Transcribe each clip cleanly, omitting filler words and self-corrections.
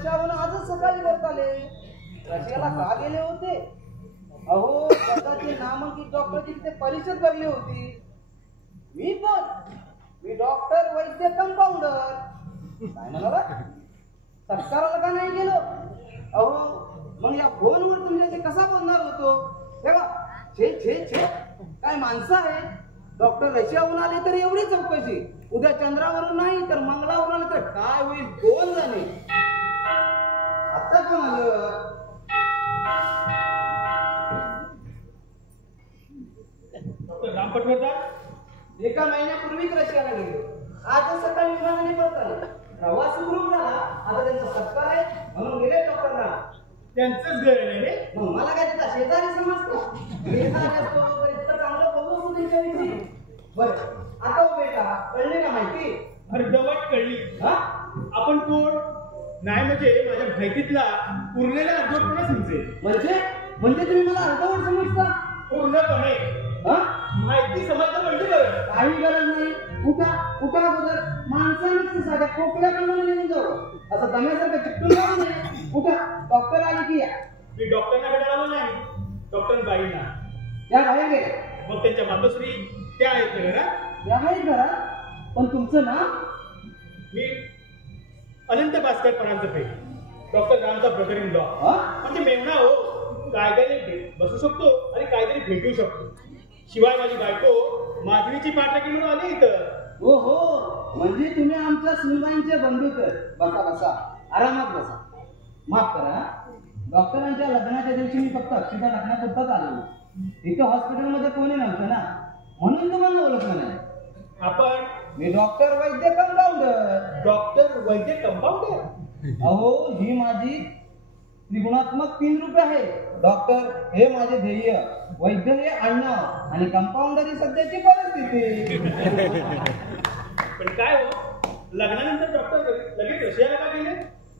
रशियाहून आजच सकाळी परत आले. रशियाला का गेले होते? अहो जगाचे नामांकित डॉक्टरची तिथे परिषद भरली होती. मी डॉक्टर वैद्य कंपाऊंडर. काय म्हणाला? सत्काराला का नाही गेलो? अहो मग या फोनवर तुमच्याशी कसा बोलणार होतो? हे बा छे छे छे, काय माणसं आहे. डॉक्टर रशियाहून आले तर एवढी चौकशी, उद्या चंद्रावरून नाही तर मंगळावरून आले तर काय होईल कोण जाणे. आता कोण आलं? डॉक्टर राम पटवर्धन एका महिन्यापूर्वीच रशियाला गेले. आज सकाळी विमानाने परत आले. प्रवास सुखरूप झाला. आता त्यांचा सत्कार आहे म्हणून गेले डॉक्टर राम. त्यांचंच घर आहे रे. मग मला काय त्याचा शेजारी समजतो? शेजारी असतो तर इतकं चांगलं बोलू असतो त्यांच्याविषयी. बरं आता बेटा कळली ना माहिती? अर्धवट कळली. हा आपण कोण नाही म्हणजे माझ्या माहितीतला उरलेला अर्धवटपणा समजेल. म्हणजे तुम्ही मला अर्धवट समजता? पूर्णपणे. हा माहिती समजणं म्हणजे बरं. काही गरज नाही. कुठं अगोदर माणसाने साध्या कोकल्याप्रमाणे निघून जाऊ. असं दम्यासारखं चिकटून जाऊ नये. कुठं डॉक्टर आले की या. मी डॉक्टरना भेटायला नाही, डॉक्टर बाईंना. त्या बाहेर गेल्या. मग त्यांच्या मातोश्री त्या आहेत ना? त्या आहेत घरात. पण तुमचं नाव? मी अनंत भास्कर परांजपे, डॉक्टर रामचा ब्रदर इन लॉ. म्हणजे मेवणा हो. कायद्याने बसू शकतो आणि कायद्याने भेटू शकतो. शिवाय माझी बायको माधवीची पाठराखी म्हणून आली इथं. हो हो, म्हणजे तुम्ही आमच्या सुनबाईंचे बंधू तर. बसा बसा, आरामात बसा. माफ करा, डॉक्टरांच्या लग्नाच्या दिवशी मी फक्त अक्षता टाकण्यापुरताच आलो. इथं हॉस्पिटलमध्ये कोणी नव्हतं ना, म्हणून तुम्हाला ओळखलं नाही. आपण? मी डॉक्टर वैद्य कंपाऊंडर. डॉक्टर वैद्य कंपाऊंडर? अहो ही माझी त्रिगुणात्मक 3 रूपे आहे. डॉक्टर हे माझे ध्येय, वैद्य हे आडनाव आणि कंपाऊंडर ही सध्याची परिस्थिती. पण काय हो, लग्नानंतर डॉक्टर लगेच रशियाला का गेले?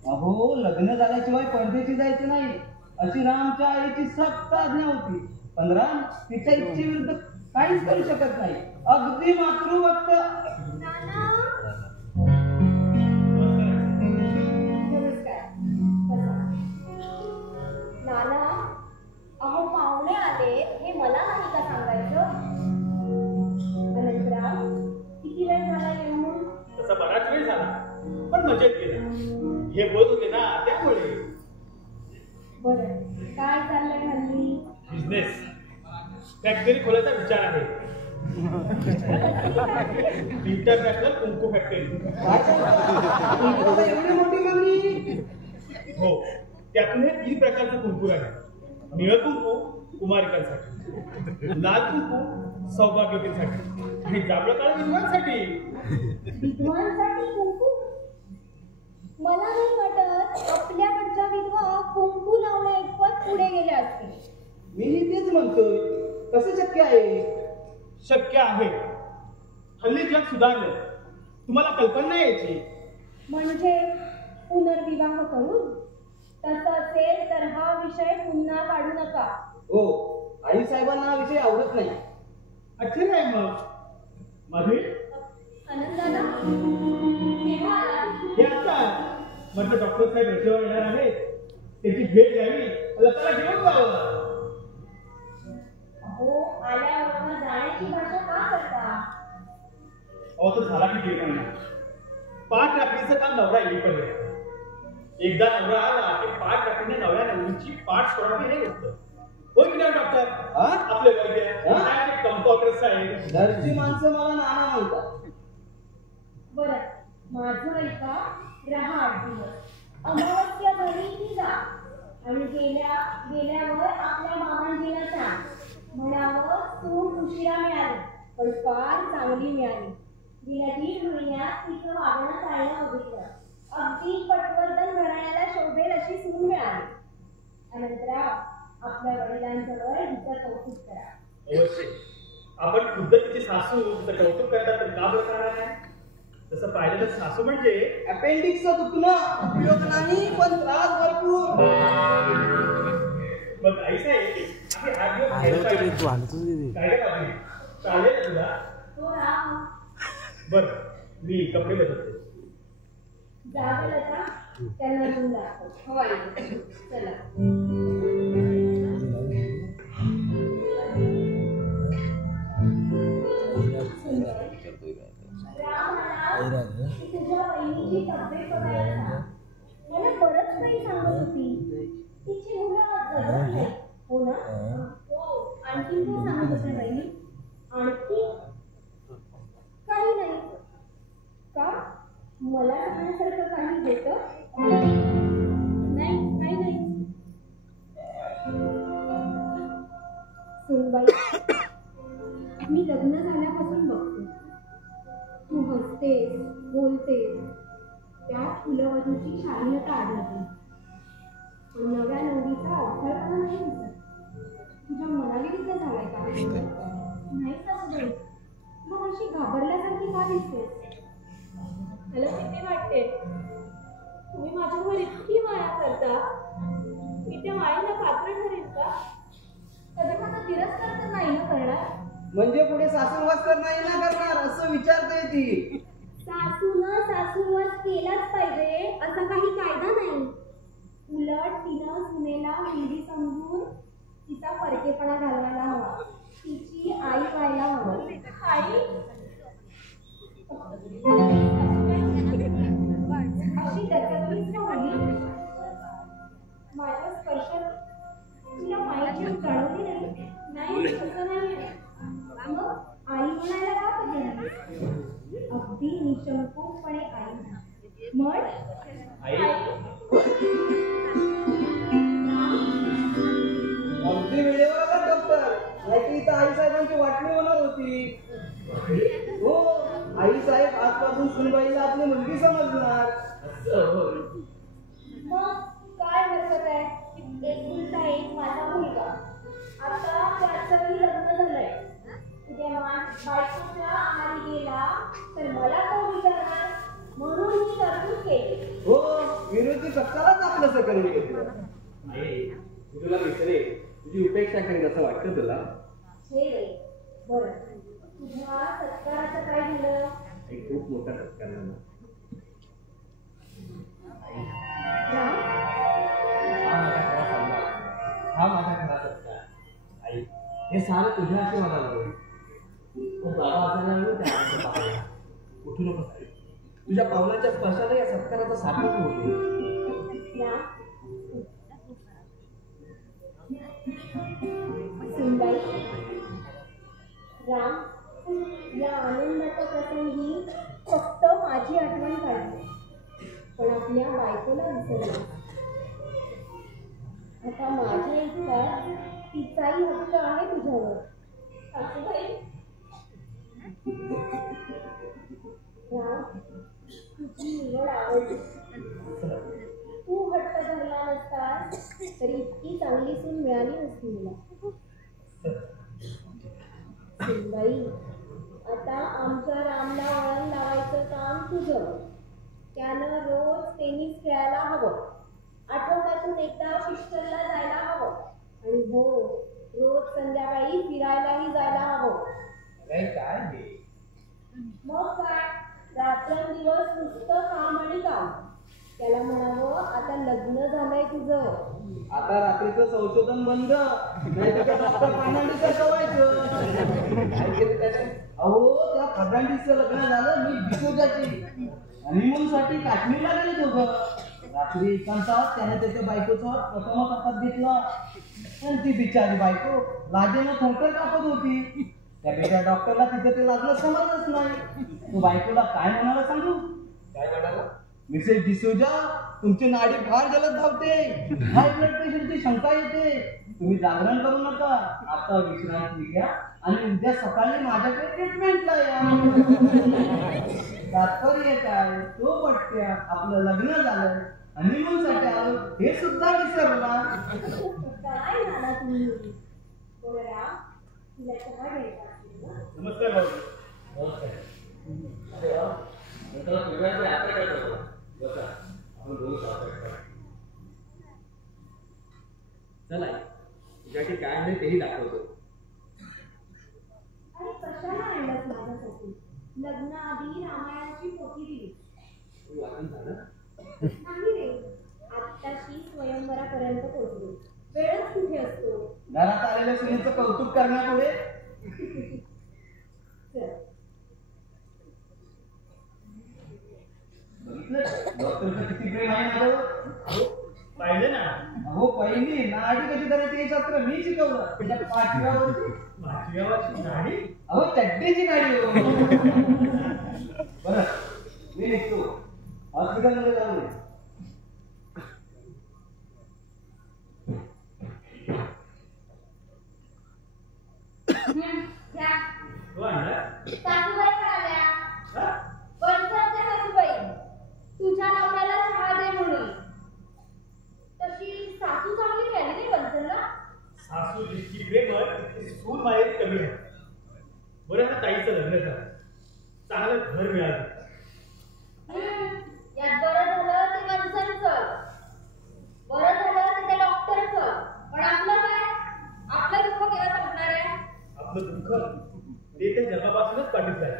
अहो लग्न झाल्याशिवाय परदेशी जायचं नाही अशी रामच्या आईची सक्त आज्ञा होती. पण राम तिच्या इच्छेविरुद्ध काहीच करू शकत नाही. अगदी मातृभक्त. नाना, अहो पाहुणे आले हे मला नाही का सांगायचं? अनंतराव, किती वेळ झाला येऊन? तसा बराच वेळ झाला, पण मजेत गेला. हे बोलत होते ना त्यामुळे. बरं, काय चाललंय हल्ली? बिझनेस, फॅक्टरी खोलायचा विचार आहे. इंटरनॅशनल कुंकू फॅक्टरी. एवढी मोठी मागणी? हो, त्यातून हे 3 प्रकारचे कुंकू आहे. निळ कुंकू कुमारिकांसाठी, लाल कुंकू सौभाग्यवतींसाठी आणि जांभळं काळं विद्वांसाठी. विद्वांसाठी कुंकू? मला नाही वाटत आपल्याकडच्या विधवा कुंकू लावण्या इतपत पुढे गेल्या असतील. मी तेच म्हणतोय, कसं शक्य आहे? शक्य आहे. हल्ली जग सुधारलं, तुम्हाला कल्पना यायची. म्हणजे पुनर्विवाह करून? तसं असेल तर हा विषय पुन्हा काढू नका. हो, आई साहेबांना हा विषय आवडत नाही. अच्छा आहे मग. माधवी, आनंदाला हे आता म्हटलं डॉक्टर साहेब रशियावर येणार आहेत, त्याची भेट घ्यावी, लताला घेऊन जावं. हो, आल्यावर जाण्याची भाषा का करता? अहो तो झाला की गेला नाही. 5 रात्रीचं काम नवरा येईपर्यंत. एकदा नवरा आला की 5 रात्रीने नवऱ्या नवरीची पाठ सोडावी हे होतं. होय की नाही डॉक्टर? आपले वैद्य कंपाऊंडर साहेब. घरची माणसं मला नाना म्हणतात. बरं, माझं ऐका, राहा 8 दिवस. अमावस्या घरी जा आणि गेल्यावर आपल्या मामांजीला सांग. म्हणावं सून उशिरा मिळाली पण फार चांगली मिळाली. गेल्या 1.5 महिन्यात तिचं वागणं चालणं बघितलं. अगदी पटवर्धन घराण्याला शोभेल अशी सून मिळाली. अनंतराव, आपल्या वडिलांजवळ हिचं कौतुक करा. अवश्य. आपण खुद्द तिची सासू तिचं कौतुक करतात तर का बरं करणार नाही? तसं पाहिलं तर सासू म्हणजे अपेंडिक्सचं दुखणं उपयोग नाही पण त्रास भरपूर. मग आई साहेब, चालेल तुला? तो राम. बरं, मी कपडे बदलते. जागा लता त्यांना घेऊन दाखव. हो आई. चला. तुझ्या बहिणीची तब्येत बघायला सांग. मला बरंच काही सांगत होती. तिची मुलं जगत नाही. हो ना? हो. आणखी काय सांगत होत्या बहिणी? आणखी काही नाही. का? मला सांगण्यासारखं काही होतं? नाही, काही नाही. सुनबाई, मी लग्न झाल्यापासून बघते. तू हसतेस, बोलतेस, त्यात फुलवधूची शालीनता आढळते. पण नव्या नवरीचा अवघडपणा नाही दिसत. तुझ्या मनाविरुद्ध झालाय का? नाही सासूबाई. मग अशी घाबरल्यासारखी का दिसतेस? मला भीती वाटते. तुम्ही माझ्यावर इतकी माया करता, मी त्या मायेला पात्र ठरेल का? कधी माझा तिरस्कार तर नाही ना करणार? म्हणजे पुढे सासूरवास तर नाही ना करणार असं विचारते ती. सासूनं सासूरवास केलाच पाहिजे असा काही कायदा नाही. उलट तिनं सुनेला मुलगी समजून तिचा परकेपणा घालवायला हवा. तिची आई व्हायला हवं. आई अशी दचकलीच ना मुली. माझ्या स्पर्शात तुला माईची जाणवली नाही? नाही, असं नाही. मग आई म्हणायला का पाहिजे? अगदी निशंकपणे आई म्हण. अगदी वेळेवर आला डॉक्टर. नाही इथं आई साहेबांची वाटणी होणार होती. हो, आई साहेब आजपासून सुनबाईला आपली मुलगी समजणार. मग काय हरकत आहे? एकुलता एक माझा मुलगा. आता त्याचंही लग्न झालंय. उद्या बायकोच्या आहारी गेला तर मला कोण विचारणार? म्हणून मी तरतूद केली. हो, विरोधी पक्षालाच आपलंसं करून घेतलं. आई, मी तुला विचारे तुझी उपेक्षा करेन असं वाटतं तुला? हे रे, बरं. तुझ्या सत्काराचं काय झालं? आई, खूप मोठा सत्कार झाला. हा माझा खरा सत्कार. आई, हे सारं तुझ्या आशीर्वादाला होईल. बाबा असायला त्या उठू नको आई. तुझ्या पावलाच्या स्पर्शाने या सत्काराचा सार्थक होतो. सुनबाई, राम या आनंदाच्या प्रसंगी फक्त माझी आठवण काढली, पण आपल्या बायकोला विसरली. आता माझ्या इतका तिचाही हक्क आहे तुझ्यावर. सासूबाई, राम तुझी निवड आवडली. तू हट्ट धरला नसतास तरी इतकी चांगली सून मिळाली नसती मला. सुनबाई, आता आमच्या रामला वळण लावायचं काम तुझं. त्यानं रोज टेनिस खेळायला हवं. आठवड्यातून एकदा पिक्चरला जायला हवं. आणि हो, रोज संध्याकाळी फिरायलाही जायला हवं. काय मग काय, रात्रंदिवस नुसतं काम आणि काम. त्याला म्हणावं, आता लग्न झालंय तुझं. आता रात्रीचं संशोधन बंद. नाही तर फर्नांडिसचं व्हायचं. काय केलं त्याने? अहो, त्या फर्नांडिसचं लग्न झालं मी डिसोजाची. हनीमूनसाठी काश्मीरला गेले दोघं. रात्री एकांतात त्याने त्याच्या बायकोचा प्रथमच हातात घेतला. पण ती बिचारी बायको लाजेनं थरथर कापत होती. त्यापेक्षा डॉक्टरला तिथं ते लागलं समजच नाही. तो बायकोला काय म्हणाला सांगू? काय म्हणाला? मिसेस डिसोजा, तुमची नाडी फार जलद धावते. हाय ब्लड प्रेशरची शंका येते. तुम्ही जागरण करू नका. आता विश्रांती घ्या आणि उद्या सकाळी माझ्याकडे ट्रीटमेंटला या. तात्पर्य काय? तो पटत्या आपलं लग्न झालं, हनीमूनसाठी आलो हे सुद्धा विसरला. काय झाला तुम्ही? बोला, तुला चहा घ्यायचा असेल ना? नमस्कार भाऊ. अरे वा, तुला तुझ्याकडे यात्रा काय करतो? बसा, आपण दोन चला तुझ्यासाठी काय आहे तेही दाखवतो. अरे कशाला आणलंस माझ्यासाठी? लग्नाआधी रामायणाची पोथी दिली. वाचन झालं? घरापर्यंत पोहोचलो. वेळच कुठे असतो. घरात आलेल्या सुनेचं कौतुक करण्यापुढे चल. डॉक्टरचं किती प्रेम आहे माझ्यावर. पाहिजे ना. अहो पहिली नाडी कशी करायची हे शास्त्र मी शिकवलं. त्याच्या पाठीवरची भाजीगावाची नाडी. अहो चड्डीची नाडी हो. बरं मी निघतो. हॉस्पिटलमध्ये जाऊ नये. घ्या. तो आणला. सासूबाई म्हणाल्या, हा? वंशाच्या सासूबाई, तुझ्या नवऱ्याला चहा दे म्हणून. तशी सासू चांगली मिळाली नाही वंशनला. सासू जितकी प्रेमळ तितकी सून माहेर कमी आहे. बरं ना ताईचं लग्न झालं. चांगलं घर मिळालं. यात बरं झालं ते वंशनचं, बरं झालं ते त्या डॉक्टरचं. पण आपलं काय? आपलं दुःख केव्हा संपणार आहे? आपलं दुःख ते त्या जन्मापासूनच पाठीत आहे.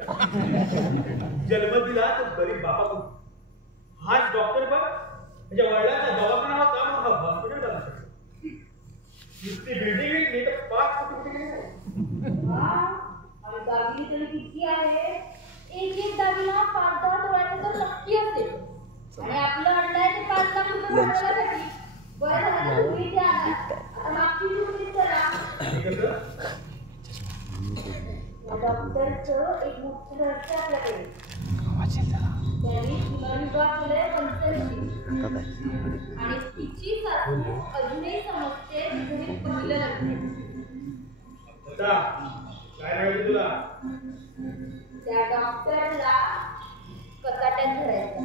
जन्म दिला तो गरीब बापाकडून. हाच डॉक्टर पण म्हणजे वडिलांचा दवाखाना होता म्हणून हा हॉस्पिटल झाला. नुसती बिल्डिंग विकली तर 5 कोटी रुपये. आणि दागिने तरी किती आहे? एक दागिना 5-10 तोळ्याचा तर नक्की असेल. आणि आपलं आणलंय ते 5 लाख रुपये भरण्यासाठी. बरं झालं तुम्ही ते आलात. आता मागची चुकीच करा. डॉक्टरचं एक मुख्य रहस्य आपल्याकडे. त्यांनी पुनर्विवाह केलाय वंशनशी. आणि तिची सासू अजूनही समजते तिथे पहिलं लग्न. काय राहिलं तुला? त्या डॉक्टरला कचाट्यात धरायचं.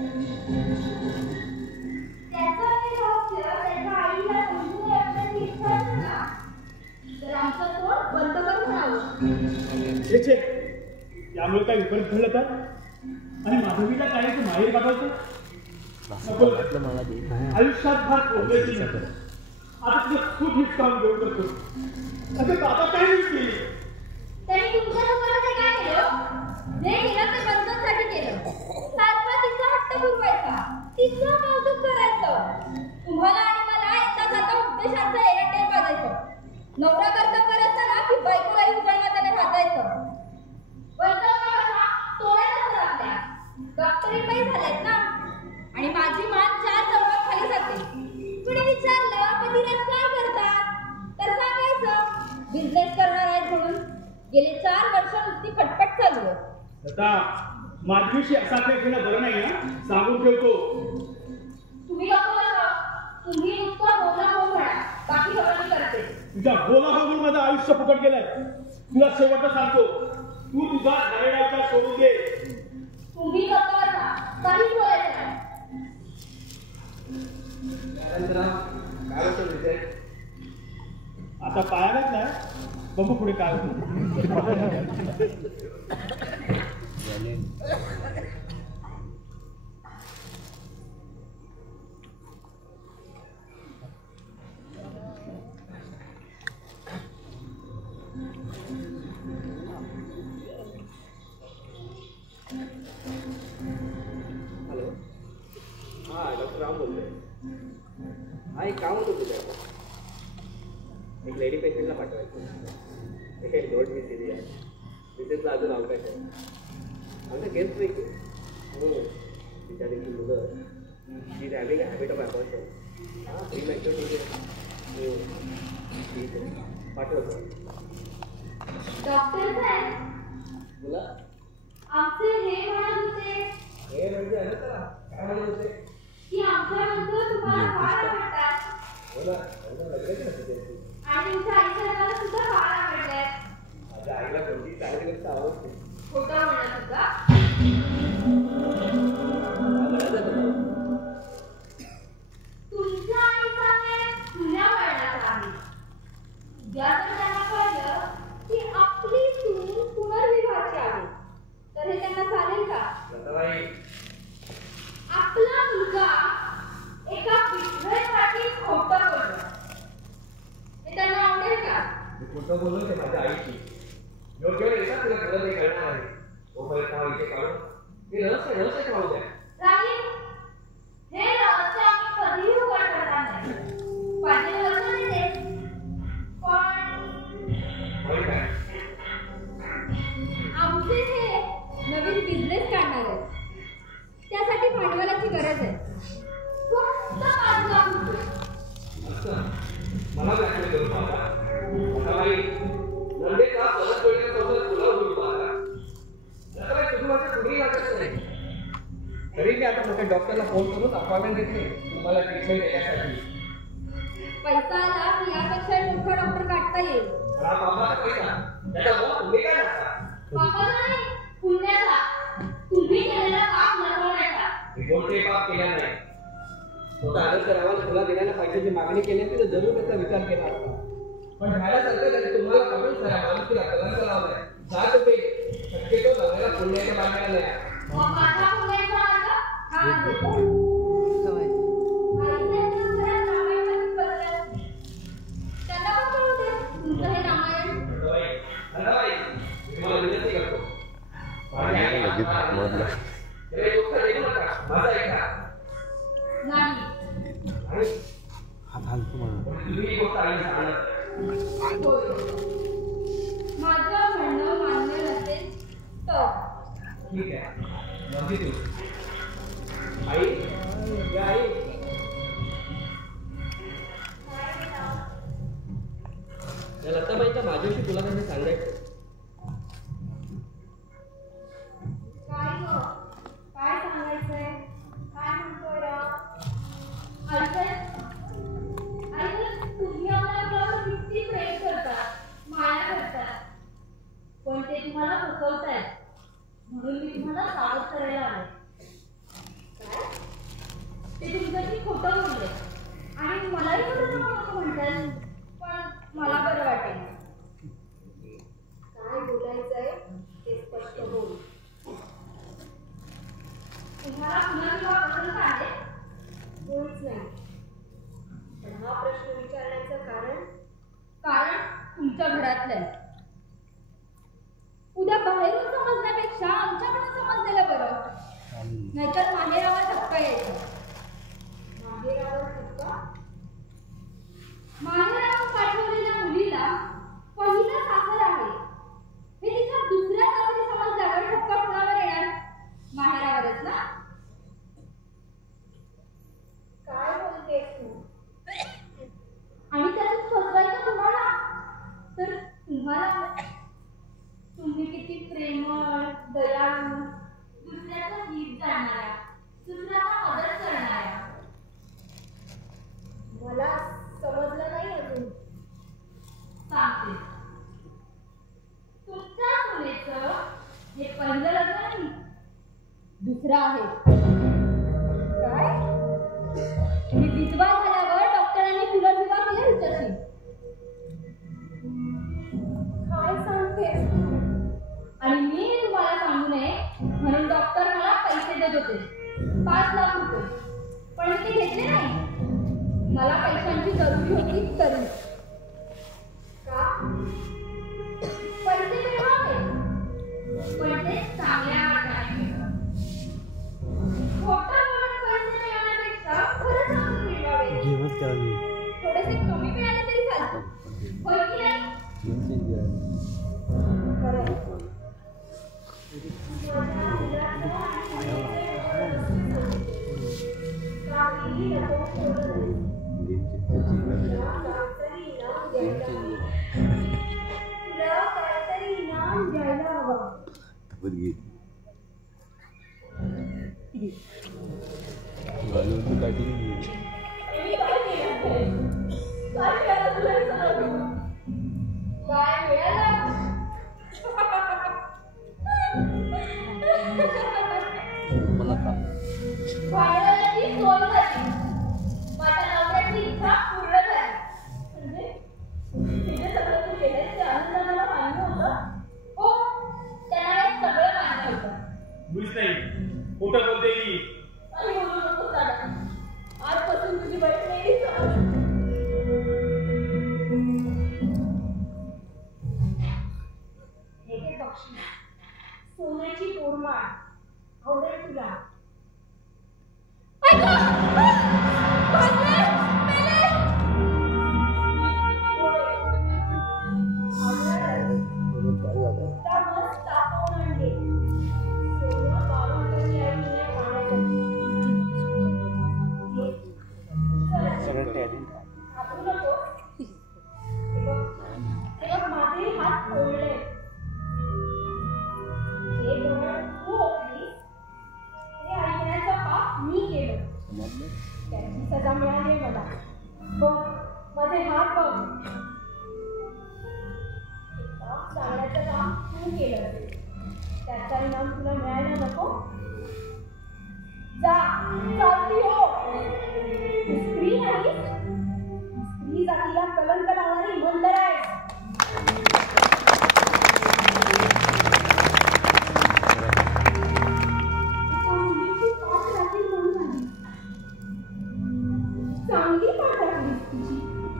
त्याचं हे रहस्य त्याच्या आईला समजून घेण्याची इच्छा असेल ना, तर आमचं तोंड बंद करून राहावं. छे छे, यामुळे काय विपरीत घडलं तर? आणि माधवीला काय तू माहेर पाठवतो? नको. आयुष्यात फार प्रोग्रेस नाही. आता तुझं खूप हिसकावून घेऊ शकतो. अगं बाबा काय म्हणते? त्यांनी तुमच्या लोकांना काय केलं? जे केलं ते बंधनसाठी केलं. सारखा तिचा हट्ट पुरवायचा, तिचं कौतुक करायचं. तुम्हाला आणि मला एकदा जाता उपदेशांचा एरटेल वाजायचं. नवरा कर्तव्य करत असताना की बायकोलाही उजळमाताने वाचायचं. तोडायला आपल्या डॉक्टरीन बाई झाल्यात ना. आणि माझी मान 4 चौकात खाली जाते. कुणी विचारलं पतीराज काय करतात तर सांगायचं बिझनेस करणार आहेत म्हणून. गेले 4 वर्ष नुसती खटपट चालू आहे. आता माधवीशी असा काही केलं बरं नाही ना, सांगून ठेवतो. तुम्ही नको बसा. तुम्ही नुसतं बोला हो म्हणा, बाकी सगळं मी करते. तुझ्या बोला बघून माझं आयुष्य फुकट गेलंय. तुला शेवटचं सांगतो, तू तुझा घरेडाचा सोडून दे. तुम्ही नको बसा, काहीच बोलायचं नाही. काय होतं विजय? आता पायालाच नाही, बघू पुढे काय होतं. हॅलो. हां डॉक्टर राम बोलतोय. हा एक काम होतं तुझ्याकडे. एक लेडी पेशंटला पाठवायचं. हे डोंट बी सिरियस. मिसेसला अजून अवकाश आहे. आमच्या गेस्टपैकी बिचारीची मुलं she is having a habit of abortion. हां प्रीमॅच्युअर ठीक आहे. पाठवतो. डॉक्टर साहेब, मुला आमचे हे म्हणत होते हे म्हणजे आहे ना त्याला काय म्हणत होते की आमच्या नंतर तुम्हाला फार आवडतात. हो ना लग्नच नसते त्यांची. आणि तुमच्या आईला सुद्धा फार आवडतात. माझ्या आईला कोणती चांगली गोष्ट आवडते. खोटं म्हणत होता. तुमच्या आईचा हे जुन्या वळणाचा आहे. उद्या जर त्यांना कळलं की आपली सून पुनर्विवाहाची आहे तर हे त्यांना चालेल का? आपला मुलगा एका विधवेसाठी खोटं बोलतो हे त्यांना आवडेल का? मी खोटं बोललो ते माझ्या आईची. योग्य वेळ येतात तुला खरं नाही कळणार आहे. तोपर्यंत हा विषय काढून ते रहस्य काढू द्या. राहील हे रहस्य आम्ही कधीही उघड करणार नाही. अपॉइंटमेंट घेतली तुम्हाला ट्रीटमेंट देण्यासाठी. पैसा आला की यापेक्षा मोठा डॉक्टर काढता येईल. बापाचा नाही, पुण्याचा. तुम्ही केलेला पाप नरवण्याचा. कोणते पाप केला नाही. स्वतः आदर्श रावाला तुला देण्याला पैशाची मागणी केली असती तर जरूर त्याचा विचार केला असता. पण झाल्यासारखं त्याने तुम्हाला कमी साऱ्या माणुसकीला कलंक लावलाय. 10 रुपये शक्यतो नवऱ्याला पुण्याच्या मागण्या नाही. माझा पुण्याचा अर्थ हा आहे. त्याला पण कळू दे तुमचं हे रामायण. तुम्हाला विनंती करतो. माझा ऐका. नाही. तुम्ही गोष्ट आली सांगणार. माझं म्हणणं मान्य नसेल तर ठीक आहे. म्हणजे तू आई या आई लताबाईच्या माझ्याशी तुला काही सांगायचं. काय ग? काय सांगायचंय? काय म्हणतोय रा? तुम्ही आम्हाला किती प्रेम करतात, माया करतात, पण ते तुम्हाला फसवतायत. म्हणून मी तुम्हाला सावध करायला आले. काय? ते तुमच्याशी खोटं बोलले आणि मलाही खोटं म्हणतात, पण मला बरं वाटेल. काय बोलायचंय ते स्पष्ट बोल. तुम्हाला पुन्हा किंवा पसंत आहे? मुळीच नाही. पण हा प्रश्न विचारण्याचं कारण तुमच्या घरातलं आहे. उद्या बाहेरून समजण्यापेक्षा आमच्याकडून समजलेलं बरं. नाहीतर माहेरावर धक्का यायचा. माहेरावर धक्का? माहेरावर पाठवलेल्या मुलीला पहिलं सासर आहे हे तिच्या दुसऱ्या सासरी समजल्यावर धक्का कुणावर येणार? माहेरावरच ना? काय बोलतेस तू? आणि त्यातून फसवायचं तुम्हाला? तर तुम्ही किती प्रेमळ, दयाळू, दुसऱ्याचं हित जाणणाऱ्या, दुसऱ्याला मदत करणाऱ्या. मला समजलं नाही अजून. सांगते. तुमच्या मुलीचं हे पहिलं लग्न नाही, दुसरं आहे. काय? मी विधवा झाल्यावर डॉक्टरांनी पुनर्विवाह केला हिच्याशी. काय सांगतेस? आणि मी तुम्हाला सांगू नये म्हणून डॉक्टर मला पैसे देत होते, 5 लाख रुपये. पण मी ते घेतले नाही. मला पैशांची जरुरी होती तरी. का? पैसे मिळवावे, पण ते चांगल्या मार्गाने मिळवावे. खोटं बोलून पैसे मिळवण्यापेक्षा खरं सांगून मिळवावे. थोडेसे कमी मिळाले तरी चालतं, होय की नाही? तुला काहीतरी इनाम द्यायला हवं. काय मिळालं? भांडवलाची सोय झाली. माझ्या नवऱ्याची इच्छा पूर्ण झाली. म्हणजे तिथे सगळं तू केलंस ते आनंदाला मान्य होतं? हो, त्यांना हे सगळं मान्य होतं. मुळीच नाही. खोटं बोलते ही. आणि बोलू नको दादा. आजपासून तुझी बहीण नाही समज. हे बक्षीस, सोन्याची बोरमाळ आवडेल तुला. माझे हात फोडले. जे डोळ्यात तू ओळखलीस ते ऐकण्याचं पाप मी केलं.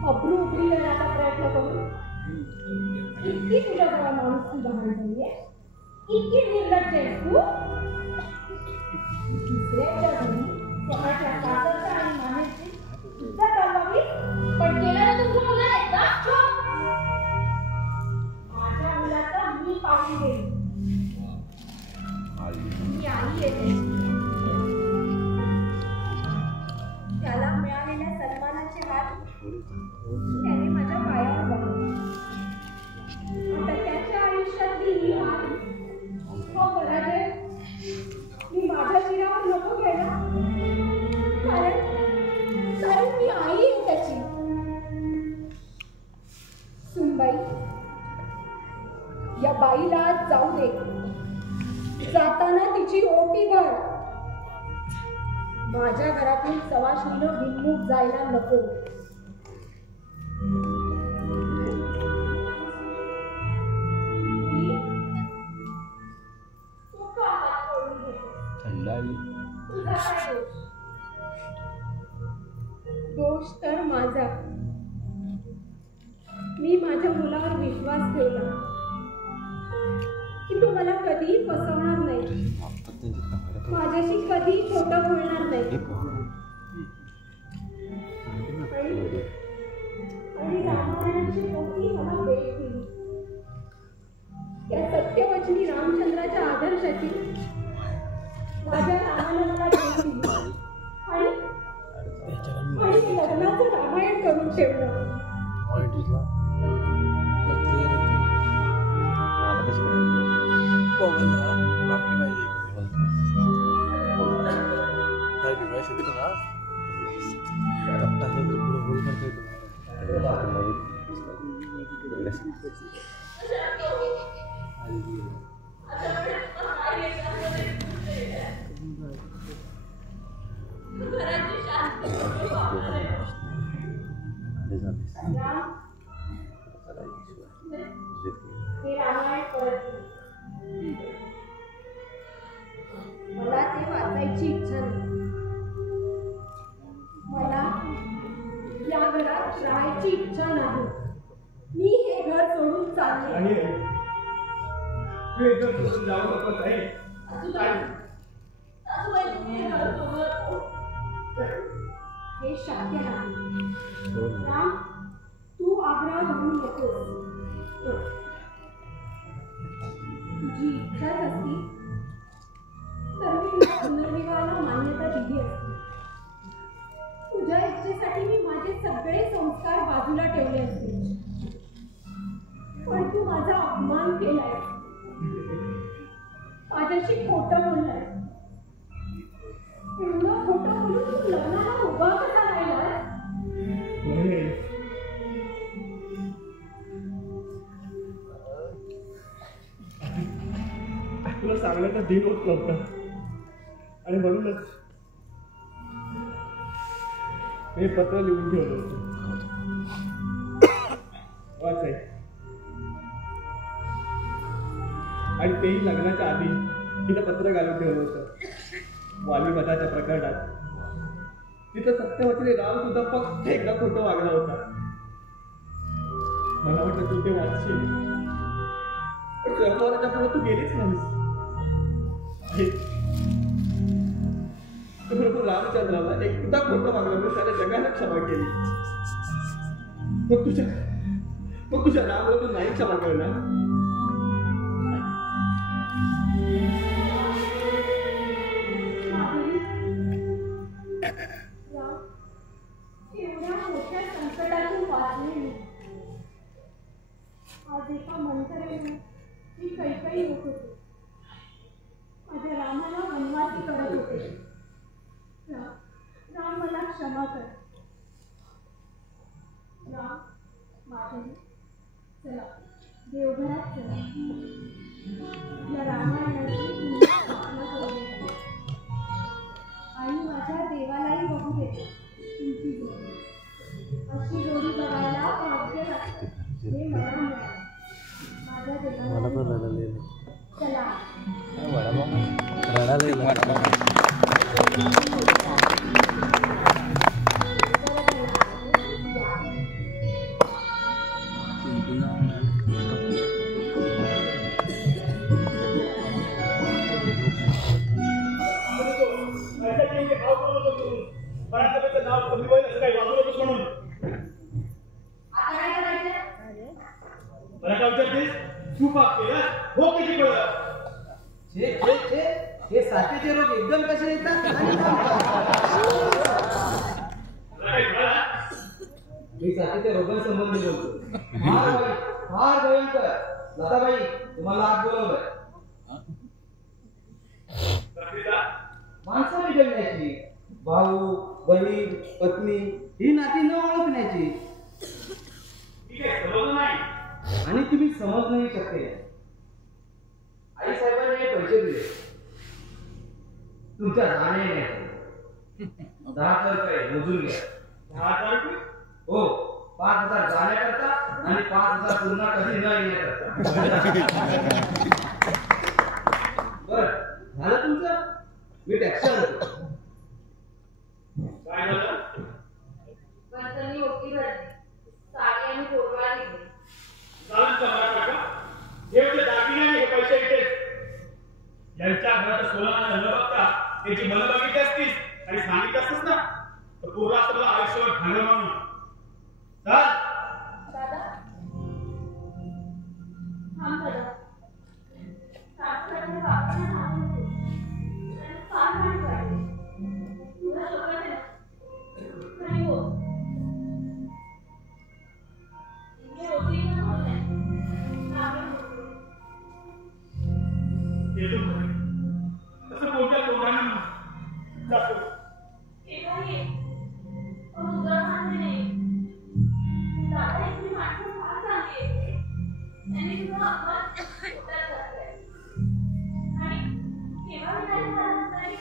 अब्रू उघडी करण्याचा प्रयत्न करू. इतकी तुझ्याजवळ माणूस तू गहाण झालीये, इतकी निर्लज्ज आहेस तू. दुसऱ्याच्या घरी स्वतःच्या सासरच्या आणि माहेरची इज्जत घालवावी, पण केलं तर तुझं मुलं आहेत का? चुप. माझ्या मुलाचा मी पाहून घेईन. मी आई येते. त्याला मिळालेल्या सन्मानाचे हात त्याने माझ्या पायावर बांधले. आता त्याच्या आयुष्यातली ही हात व पराजय मी माझ्या शिरावर नको घ्यायला, कारण मी आई आहे त्याची. सुनबाई, या बाईला जाऊ दे. जाताना तिची ओटी भर. माझ्या घरातून सवाशणीनं बिनमुख जायला नको. दोष तर माझा. मी माझ्या मुलावर विश्वास ठेवला की तो मला कधीही फसवणार नाही, माझ्याशी कधीही खोटं बोलणार नाही. आणि रामायणाची मोठी मला भेट दिली. त्या सत्यवचनी रामचंद्राच्या आदर्शाची माझ्या रामानं मला भेट दिली आणि लग्नाचं रामायण करून ठेवलं. मला ते वाचायची इच्छा नाही. मला या घरात राहायची इच्छा नाही. मी हे घर सोडून चालले. हे शक्य नाही. राम, तू आग्रह धरू नकोस. तुझी इच्छाच असती तर मी तुझ्या पुनर्विवाहाला मान्यता दिली असती. तुझ्या इच्छेसाठी मी माझे सगळे संस्कार बाजूला ठेवले असते, पण तू माझा अपमान केलाय, माझ्याशी खोटं बोललाय. एवढं खोटं बोलून तू लग्नाला उभा कसा राहिलाय? तुला सांगण्याचा दिन होत नव्हता आणि म्हणूनच हे पत्र लिहून ठेवलं होतं. वाचाय आणि तेही लग्नाच्या आधी तिथं पत्र घालून ठेवलं होतं. वालीवधाच्या प्रकरणात तिथं सत्यवचने राम सुद्धा फक्त एकदा खोटं वागला होता. मला वाटतं तू ते वाचशील, पण स्वयंवराच्या पुढे तू गेलीच नाहीस. प्रभू रामचंद्राला एकदा खोटं वागल्यामुळे त्याला जगाला क्षमा केली. मग तुझ्या रामला तू नाही क्षमा करणार? एवढ्या मोठ्या संकटातून वाचले मी. आज एका मंत्रेने मी कैकई होत होते. माझ्या रामाला वनवासी करत होते. राम मला क्षमा कर. राम, माझ्याने चला देवघरात चला. या रामायणाची स्थापना करूया आणि माझ्या देवालाही बघू देते. तुमची जोडी, अशी जोडी बघायला भाग्य लागते. हे मला मिळालं. माझ्या देवाला चला. मी साथीच्या रोगांसंबंधी बोलतो. फार भयंकर. लताबाई तुम्हाला आत बोलवलंय. माणसं बिघडण्याची, भाऊ बहीण पत्नी ही नाती न ओळखण्याची, आणि तुम्ही समजणंही शक्य नाही. आई साहेबांनी हे पैसे दिले तुमच्या जाण्याने. 10,000 रुपये मोजून घ्या. 10,000 रुपये? हो, 5,000 जाण्याकरता आणि 5,000 पुन्हा कधी न येण्याकरता. बर झालं तुमचं. मी टॅक्सी आणतो. काय झालं? पंचांनी ओटी भरली, साडी आणि पोटवाळा दिली. चालून चालणार काका? ठेवले दागिने आणि हे पैसे इथेच. यांच्या घरात सोनं न बघता त्याची मनं बघितली असतीस आणि सांगितलं असतंस ना तर पूर्ण सगळं आयुष्यभर घालवलं म्हणून. चल. दादा थांब दादा. सासऱ्याने बापाला सांगितले आणि फार वाईट वाटले. तुला शोधायला नाही हो. मी ओटीला नव्हते. येतो घरी. तसं कोणत्या तोंडाने जातो. हे नाही पण उदाहरणार्थ नाही. दादा इथली माणसं फार चांगली आहेत. त्यांनी तुझा अपमान पोटात घातलाय. आणि केव्हा मी नाही झालं तरी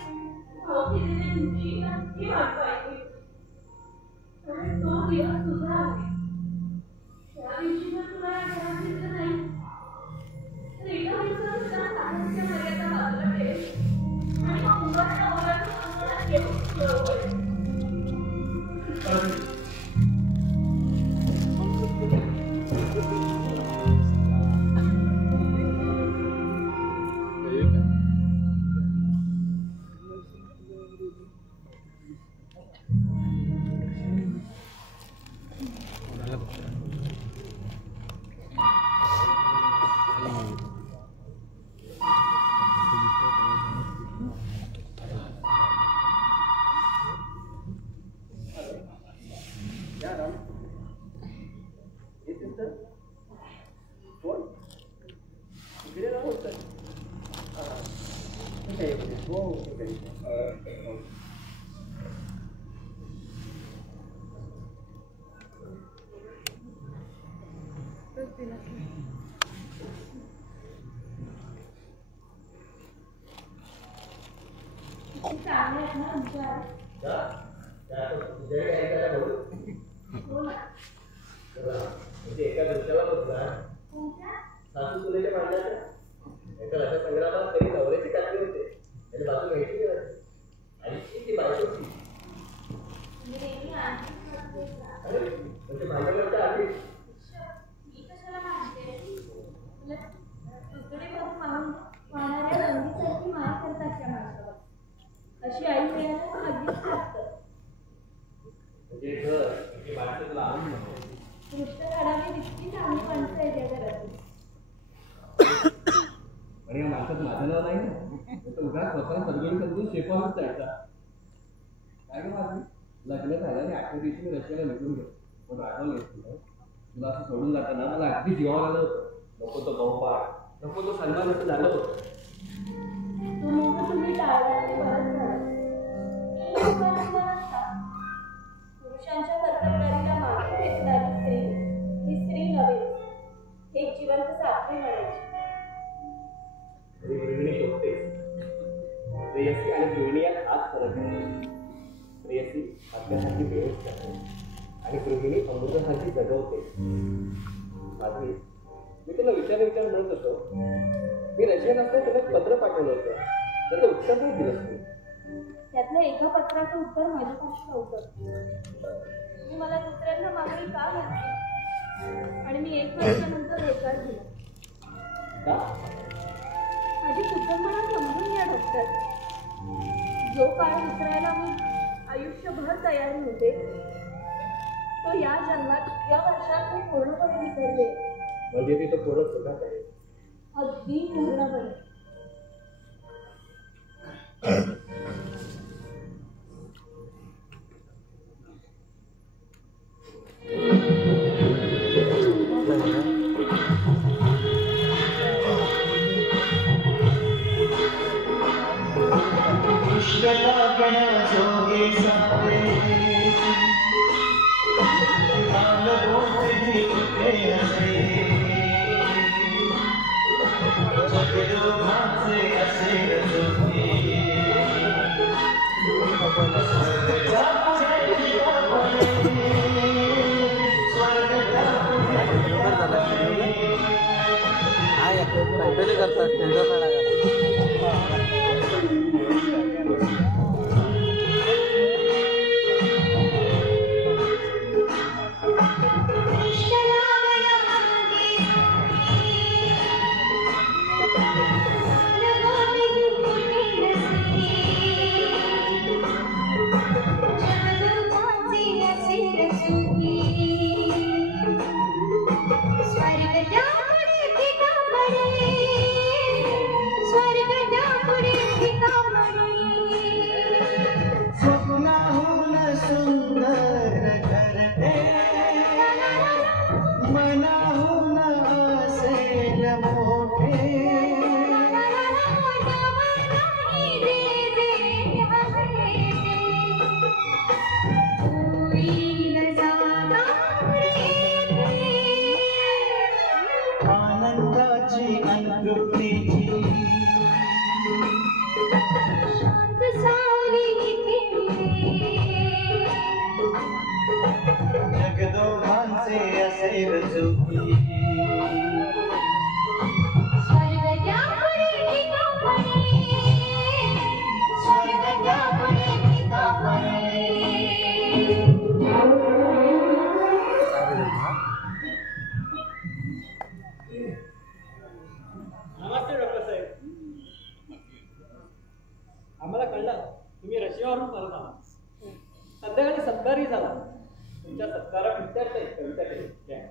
हो केलेल्या दिवशी नक्की वाट पाहिजे. कारण तो दिवस तुझा आहे. त्या दिवशी जर तुला या घरात दिसलं नाही तर एका दिवसात तुझ्या साहित्य मर्यादा बाजूला ठेव आणि मग मुलाच्या मुलाचं संकटात घेऊन बरोबर. चांगले आहेत ना तुमच्या? हो ना. एका दिवसाला बसला कोणत्या? सासू सुनेच्या भांडणाच्या एका लग्न संग्रामात तरी नवऱ्याची काढली होते आणि बाजू घ्यायची नाही आणि ती बायकोची. मी नेहमी आणखीच नसते का? अरे म्हणजे भांडणाच्या आधी मी कशाला मानते? तुला तुकडे करून वाहणाऱ्या रंगीसारखी माया करतात त्या माणसाला. अशी आई मिळायला अगदीच लागतं. म्हणजे घर म्हणजे माणसं तुला आवडून नको. दृष्ट काढावी इतकी चांगली माणसं आहेत या घरातली. पण या माणसात माझं नाव नाही ना. तो उगा स्वतः समजून शेपावरच जायचा. काय ग माझी लग्न झालं आणि 8व्या दिवशी मी रशियाला निघून गेलो. पण आठवलं तुला असं सोडून जाताना मला अगदी जीवावर आलं होतं. नको तो बहुपाठ, नको तो सन्मान असं झालं होतं. तो मोह तुम्ही टाळला ते बरंच झालं. मी तुम्हाला म्हणत का? पुरुषांच्या कर्तव्याला मागे घेतणारी स्त्री ही स्त्री नव्हे. हे जिवंत साखळी म्हणायची. गृहिणी शोधते. प्रेयसी आणि गृहिणी यात हाच फरक आहे. प्रेयसी आपल्यासाठी वेळच करते आणि गृहिणी अमृतासाठी जगवते. माझी मी तुला विचार म्हणत होतो. मी रशियात असताना तुला पत्र पाठवलं होतं. त्याचं उत्तर नाही दिलंस तू. त्यातलं एका पत्राचं उत्तर माझ्यापाशी नव्हतं. मी मला दुसऱ्यांना मागणी का घातली आणि मी 1 वर्षानंतर होकार दिला. का? माझी कुटुंबाला समजून घ्या डॉक्टर. जो काळ विसरायला मी आयुष्यभर तयारी होते तो या जन्मात या वर्षात मी पूर्णपणे विसरले. म्हणजे ती तो पूर्ण सुखात आहे. अगदी पूर्णपणे. जगदोघांचे असे रचुकी नमस्ते डॉक्टर साहेब. आम्हाला कळलं तुम्ही रशियावरून परत आलात. संध्याकाळी सत्कारही झाला. तुमच्या सत्कारानिमित्तार्थ एक कविता केली. घ्या.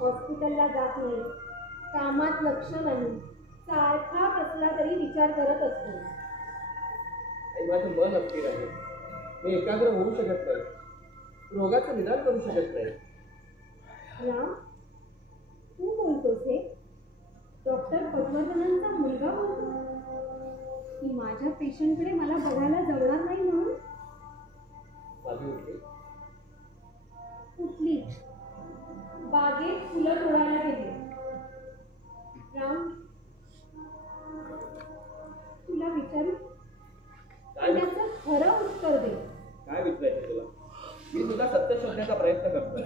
हॉस्पिटलला जात नाही, कामात लक्ष नाही, सारखा कसला तरी विचार करत असतो. माझं मन अस्थिर आहे. मी एकाग्र होऊ शकत नाही. रोगाचं निदान करू शकत नाही. राम, तू बोलतोस हे? डॉक्टर पटवर्धनांचा मुलगा बोलतो की माझ्या पेशंटकडे मला बघायला जमणार नाही म्हणून? माझी उठली कुठली? बागेत फुलं तोडायला गेले. राम, तुला विचारू? त्याचं खरं उत्तर दे. काय विचारायचं तुला? मी तुला सत्य शोधण्याचा प्रयत्न करतोय.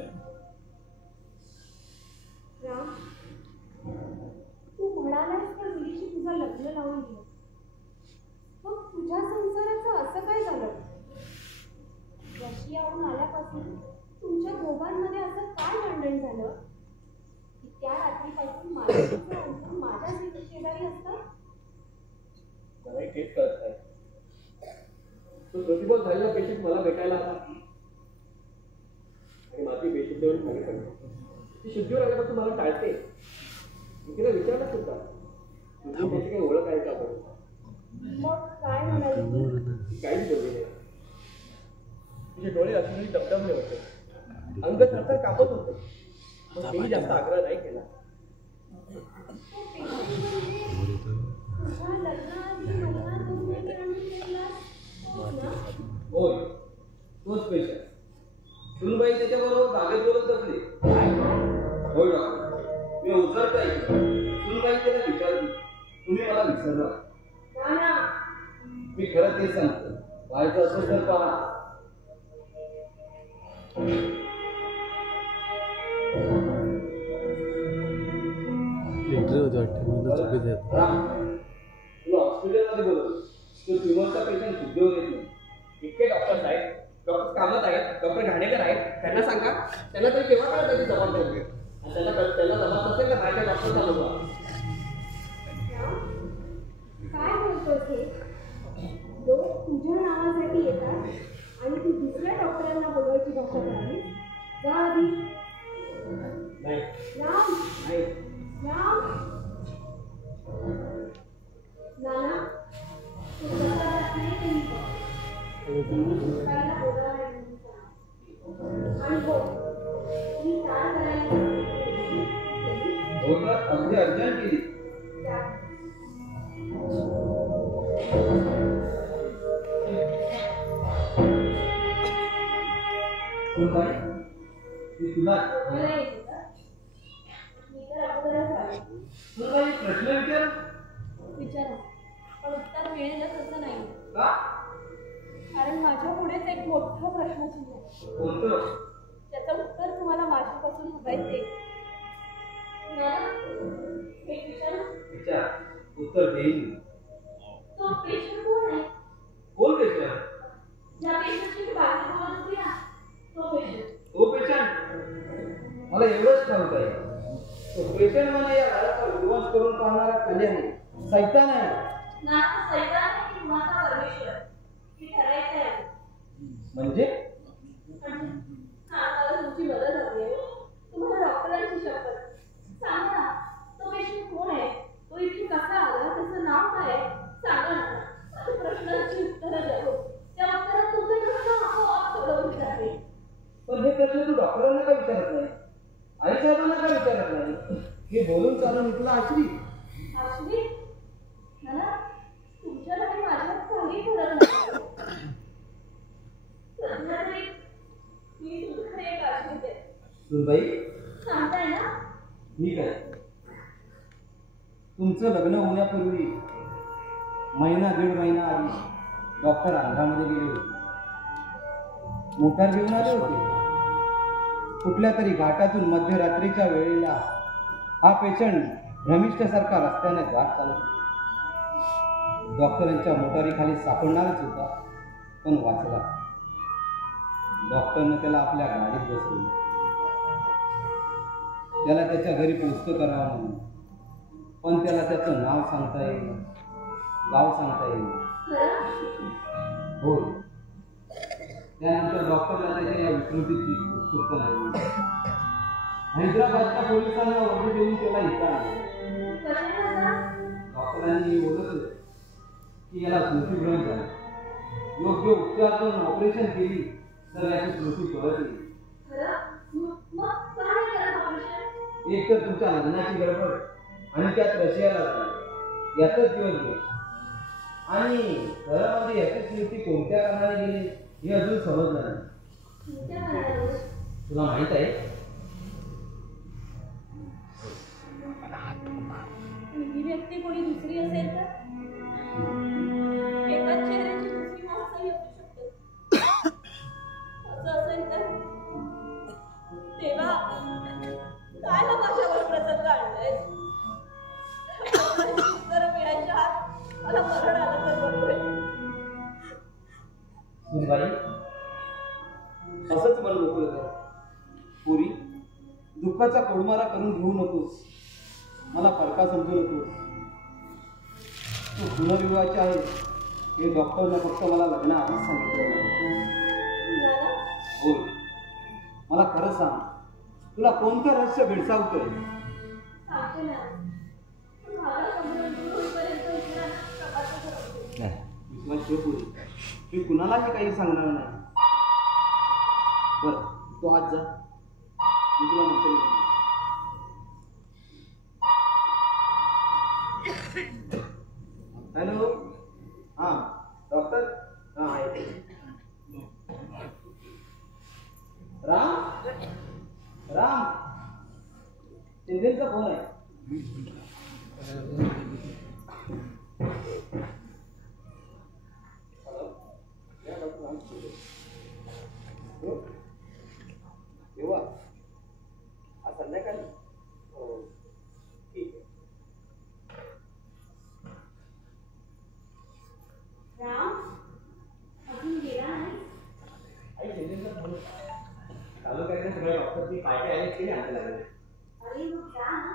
राम, तू म्हणालास तर मुलीशी तुझं लग्न लावून घे. मग तुझ्या संसाराचं असं काय झालं? रशियाहून आल्यापासून तुमच्या दोघांमध्ये असं काय भांडण झालं की त्या रात्रीपासून माझ्या शेजारी असतात? मलाही तेच कळत नाही. तो प्रतिबोध झालेला पेशंट मला भेटायला आला आणि माझी बेशुद्धीवर खाली पडली. ती शुद्धीवर आल्यापासून मला टाळते. मी तिला विचारलं सुद्धा, तुझी त्याची काही ओळख आहे का बरं? मग काय म्हणाली ती? काहीच बोलली नाही. तिचे डोळे अजूनही दबदबले होते. अंग थरथर कापत होते. पण तेही जास्त आग्रह नाही केला. होय, तोच पेशंट. सुनबाई त्याच्याबरोबर बागेत बोलत बसली. होय डॉक्टर, मी उतरता येईल. सुनबाई त्याला विचारली, तुम्ही मला विसरला? मी खरं ते सांगतो. व्हायचं असं तर पहा. तुला हॉस्पिटलमध्ये बोलवलं. तो ट्युमरचा पेशंट शुद्धीवर येत नाही. इतके डॉक्टर्स आहेत, डॉक्टर कामात आहेत, डॉक्टर घाणेकर आहेत. त्यांना सांगा, त्यांना तरी केव्हा कळत त्याची जबाबदारी. आणि त्यांना जबाब नसेल का बाहेरच्या डॉक्टरचा बोलवा. काय बोलतोस हे? लोक तुझ्या नावासाठी येतात आणि तू दुसऱ्या डॉक्टरांना बोलवायची भाषा करावी? जा आधी. नाही राम, नाही राम. नाना, तू स्वतः जात नाही तरी दुसऱ्याला बोलायला नाही सांग. आणि हो, मी काय करायला हो तर अगदी अर्जंट केली. तुला प्रश्न विचारा, पण उत्तर मिळेलच असं नाही. का? कारण माझ्या पुढेच एक मोठा प्रश्न सुरू आहे. कोणतं? त्याचं उत्तर तुम्हाला माझ्यापासून हवंय ते. विचार, उत्तर देईन. तो पेशंट कोण आहे? कोण पेशंट? ज्या पेशंटची बाकी बोलत होती ना, तो पेशंट. तो पेशंट मला एवढंच ठाऊक आहे. तो पेशंट म्हणजे या घराचा विध्वंस करून पाहणारा कल्याणी सैतान आहे. ना तो सैतान आहे की कुणाचा परमेश्वर हे ठरायचं आहे. म्हणजे मला तुमची मदत हवी आहे. तुम्हाला डॉक्टरांची शपथ सांगा ना, तो पेशंट कोण आहे, तो इथे कसा आला, त्याचं नाव काय आहे, सांगा ना. माझ्या प्रश्नांची उत्तरं द्यावं. त्या उत्तरात तुमचे प्रश्न आपोआप सोडवून जातील. पण हे प्रश्न तू डॉक्टरांना का विचारत नाही, आई साहेबांना का विचारत नाही? हे बोलून चालून इथला आश्री आश्री ना, तुमच्या आणि माझ्यात काही फरक नाही. सध्या तरी मी तुमच्याकडे एक आश्री देते. सुनबाई सांगताय ना? ठीक आहे. तुमचं लग्न होण्यापूर्वी महिना दीड महिना आधी डॉक्टर आंध्रामध्ये गेले होते. मोटार घेऊन आले होते. कुठल्या तरी घाटातून मध्यरात्रीच्या वेळेला हा पेशंट भ्रमिष्ठासारखा रस्त्याने जात चालत. डॉक्टरांच्या मोटारीखाली सापडणारच होता, पण वाचला. डॉक्टरनं त्याला आपल्या गाडीत बसवलं. त्याला त्याच्या घरी पोचतं करावं म्हणून, पण त्याला त्याचं नाव सांगता येईल, गाव सांगता येईल. होय. त्यानंतर डॉक्टरला त्याच्या या विकृतीची उत्सुकता लागली. हैदराबादच्या पोलिसांना वर्दी देऊन त्याला इथं आणलं. डॉक्टरांनी ओळखलं की याला स्मृतिभ्रंश झाला. योग्य उपचार करून ऑपरेशन केली तर याची स्मृती परत येईल. एक तर तुमच्या लग्नाची गडबड आणि त्यात रशियाला झाली, यातच दिवस गेले. आणि घरामध्ये याची स्मृती कोणत्या कारणाने गेली हे अजून समजलं नाही. तुला माहित आहे? ही व्यक्ती कोणी दुसरी असेल तर एकाच चेहऱ्याची दुसरी माणसंही असू शकतात. असं असेल तर तेव्हा काय हा माझ्यावर प्रसंग आणलाय? उत्तर मिळायच्या आत मला मरण आलं तर बरोबर आहे. सुनबाई असंच मन मोकळं कर. पुरी दुःखाचा कोडमारा करून घेऊ नकोस. मला फरका समजू नकोस. तू पुनर्विवाहाची आहे हे डॉक्टरनं फक्त मला लग्न आधीच सांगितलं. होय. मला खरं सांग, तुला कोणतं रहस्य भेडसावतंय? सांगते ना, पण मला समजून होईपर्यंत इतरांना प्रकाश ठरवते. विश्वास ठेव पुरी, मी कुणालाही काही सांगणार नाही. बरं तू आज जा, मी तुला नंतर येतो. हॅलो, हां डॉक्टर, हां आहे. राम राम शिंदेचा फोन आहे. हॅलो, या डॉक्टर राम शिंदे. येऊ आज संध्याकाळी? हो ठीक आहे. राम अजून गेला नाही? आई शिंदेचा फोन चालू काय सगळ्या डॉक्टरची पार्टी अरेंज केली आणायला लागले. अरे मग जा ना.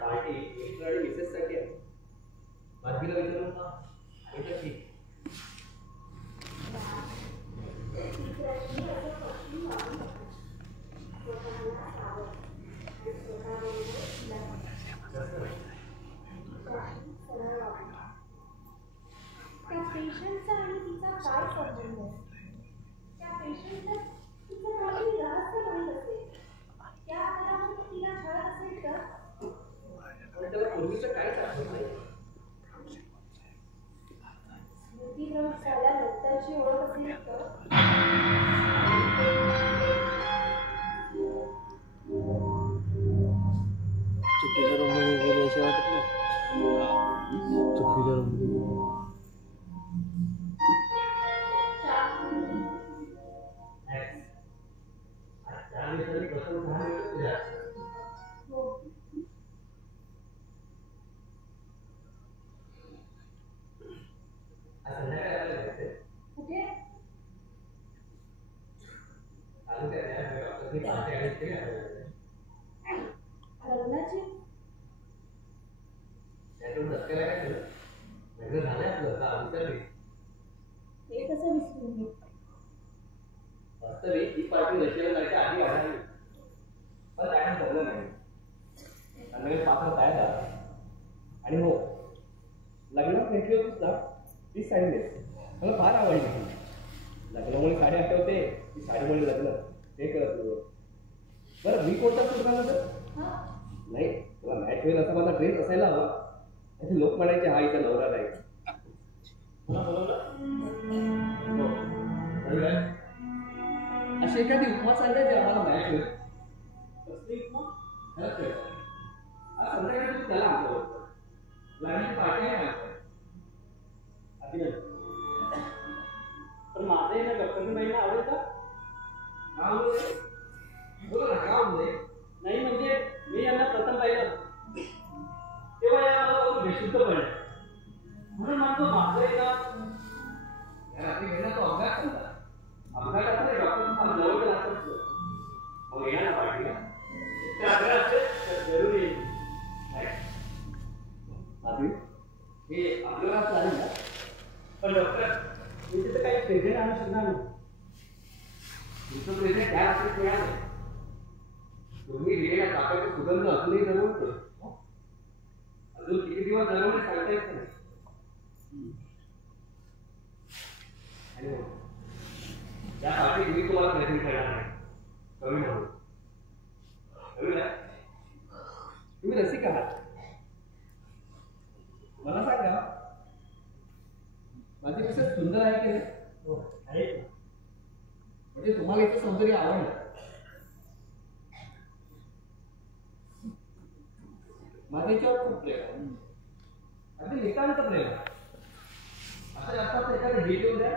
पार्टी मिस्टर आणि मिसेस साठी आहे. बातमीला विचारून का आहे ठीक. त्या पेशंटचा आणि तिचा काय संबंध? त्या पेशंटला तिचं काही रहस्य माहीत असेल, त्या आधारावर तिला छळत असेल तर त्याला पूर्वीचं काय आठवत नाही. लग्नाची हे कसं विसरून मी वास्तविक ही पार्टी रशियाला जायच्या आधी वाढावी पण त्याने ठरलं नाही नवीन पात्र तयार झाला आणि हो लग्नात भेटली होतीस ना ती साडी नेस मला फार आवडली लग्नामुळे साडी आठवते ती साडीमुळे लग्न ते करत होतो बरं मी कोणता सूट घालतो नाही तुला मॅच होईल असा माझा ड्रेस असायला हवा असे लोक म्हणायचे हा इथं नवरा नाही मला बोलवलं अशी एखादी उपमा सांगा जे आम्हाला मॅच होईल कसली उपमा खरंच आज संध्याकाळी तू त्याला आमचं लग्नाची पार्टी आहे अभिनंदन पण माझं ना गप्पीबाईंना आवडेल का बोला ना का नाही म्हणजे मी यांना प्रथम पाहिलं तेव्हा या मला बेशुद्ध पडलं म्हणून म्हणतो माझं रात्री घेण्याचा तो अपघात झाला अपघाताचा डॉक्टर जवळ लागतो मग येणार ना पार्टीला त्या अपघाताचे जरूर येईल हे आपल्याला चालेल ना पण डॉक्टर मी तिथं काही प्रेझेंट आणू शकणार नाही तुमचं प्रेझेंट त्या रात्री मिळालं तुम्ही दिलेल्या काकाचे सुगंध अजूनही जवळतो अजून किती दिवस जवळ सांगता येत नाही आणि त्या पार्टीत मी तुम्हाला प्रेझेंट करणार नाही कमी म्हणून तुम्ही रसिक आहात मला सांगा माझी मिसेस सुंदर आहे की नाही म्हणजे तुम्हाला इथं सौंदर्य आवडलं माझं याच्यावर खूप प्रेम आहे अगदी नितांत प्रेम असं जास्त एखादं भेट येऊन द्या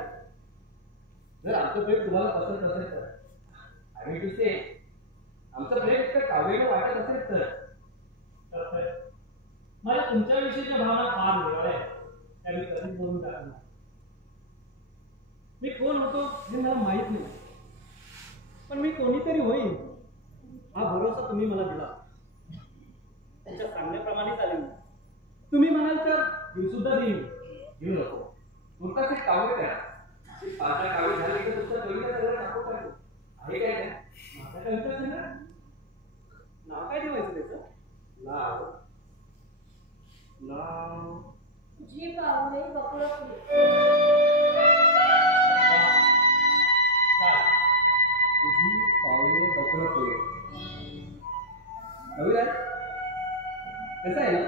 जर आमचं प्रेम तुम्हाला पसंत असेल तर आम्ही टू से आमचं प्रेम इतकं कावेळ वाटत असेल तर मला तुमच्याविषयीच्या भावना फार वेगळ्या आहेत त्या मी कधीच बोलून टाकणार मी कोण होतो हे मला माहीत नाही पण मी कोणीतरी होईल हा भरोसा तुम्ही मला दिला तुमच्या सांगण्याप्रमाणे चालेल तुम्ही म्हणाल तर देऊ सुद्धा देईल घेऊ नको तुमचा एक कावळे करा पाचच्या कावळे झाली की तुमच्या कविता सगळं टाकू टाकू आहे काय माझ्या कविता सांगा नाव काय ठेवायचं त्याचं नाव नाव जी पावले बकळपली तुझी पावले बकळपले कविराज कसं आहे ना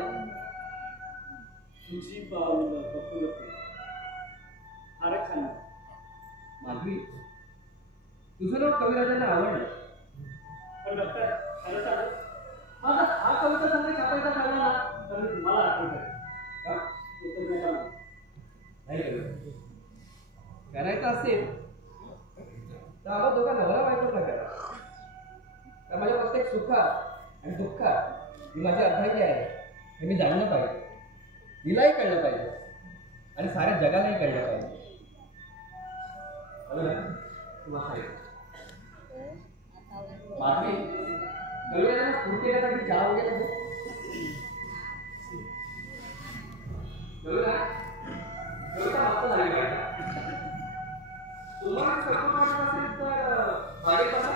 तुझी पावलं बकळपली फारच छान माधवी तुझं नाव कविराजांना आवडलं पण डॉक्टर खरं चालत माझा हा कविता संघ छापायचा ठरला ना तर मी तुम्हाला आठवण करेन का नाही करायचं असेल तर आम्हाला दोघा नवरा बायकोला करा तर माझ्या फक्त एक सुखा आणि दुःखा ही माझी अर्धांगी आहे हे मी जाणलं पाहिजे हिलाही कळलं पाहिजे आणि साऱ्या जगालाही कळलं पाहिजे बातमी कविराजांना स्फूर्ती देण्यासाठी चहा वगैरे दे. कविता मात्र झाली पाहिजे तुम्हाला स्वप्न वाटत असेल तर बागेत बसा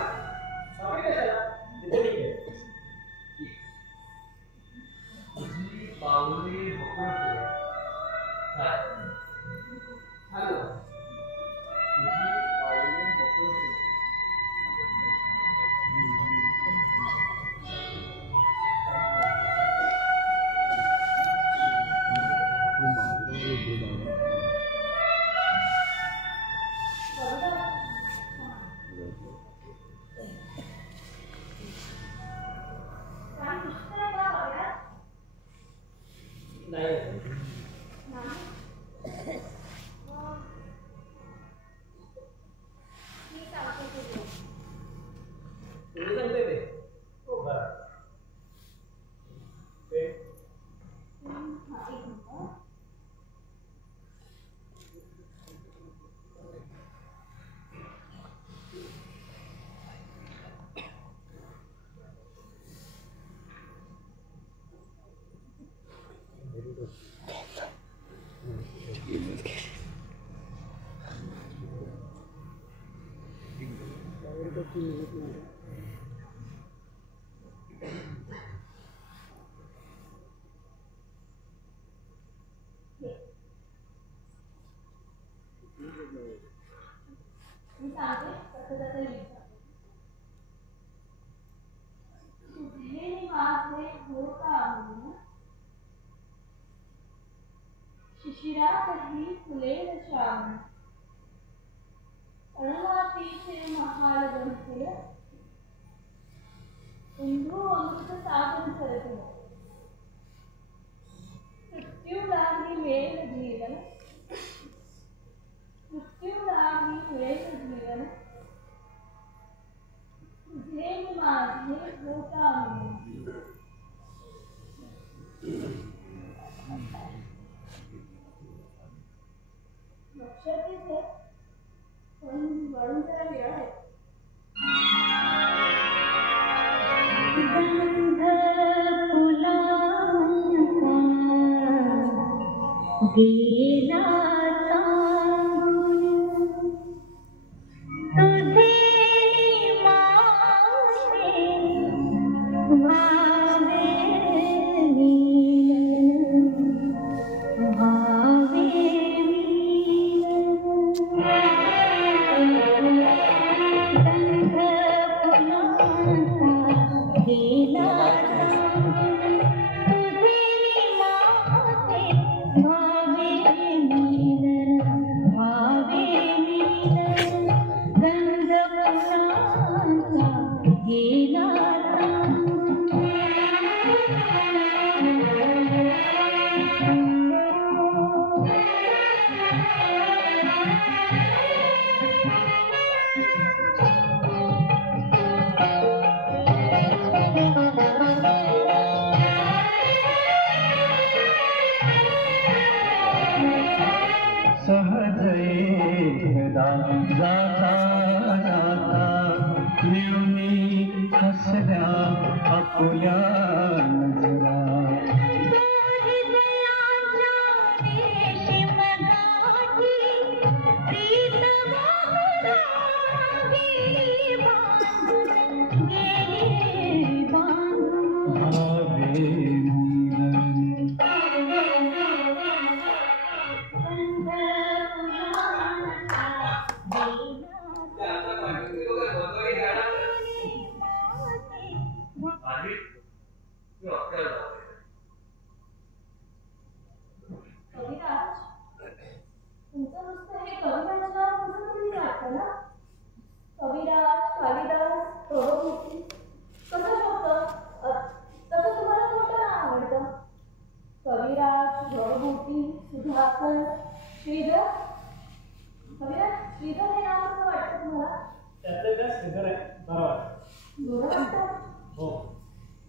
बागेत कशाला तिथे ठीक आहे तुझी पावले बकळपले हॅलो तुझी पावले बकळपले मी सांगते कसं कसं लिहिलं. तुझे माझे होता म्हणून शिशिरातही फुलेल श्रावण अणमातीचे महाल बनते इंदू अमृत साधन करते मृत्यू लागली वेळ जीवन मृत्यू लागली वेळ जीवन तुझे माझे होता म्हणून लक्षात येते पण वळून जरा वेळ आहे. गंध फुलांचा गेला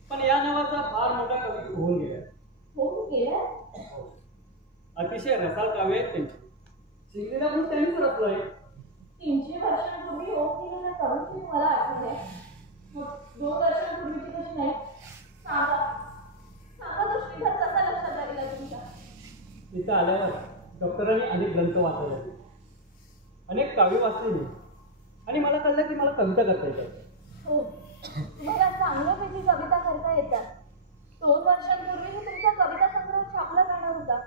पण या नावाचा फार मोठा कवी होऊन गेला. होऊन गेला? अतिशय रसाळ काव्य आहेत त्यांची. शिकलेला पण त्यांनीच रचलंय. 300 वर्षांपूर्वी होऊन गेलेल्या कवीची मला आठवत आहे. 2 वर्षांपूर्वीची कशी नाही? सांगा तो श्रीधर कसा लक्षात आलेला तुमच्या? तिथं आल्यावर डॉक्टरांनी अनेक ग्रंथ वाचले, अनेक काव्य वाचले मी, आणि मला कळलं की मला कविता करता येतात. हो, तुम्हाला चांगल्यापैकी कविता करता येतात. 2 वर्षांपूर्वी तुमचा कविता संग्रह छापला जाणार होता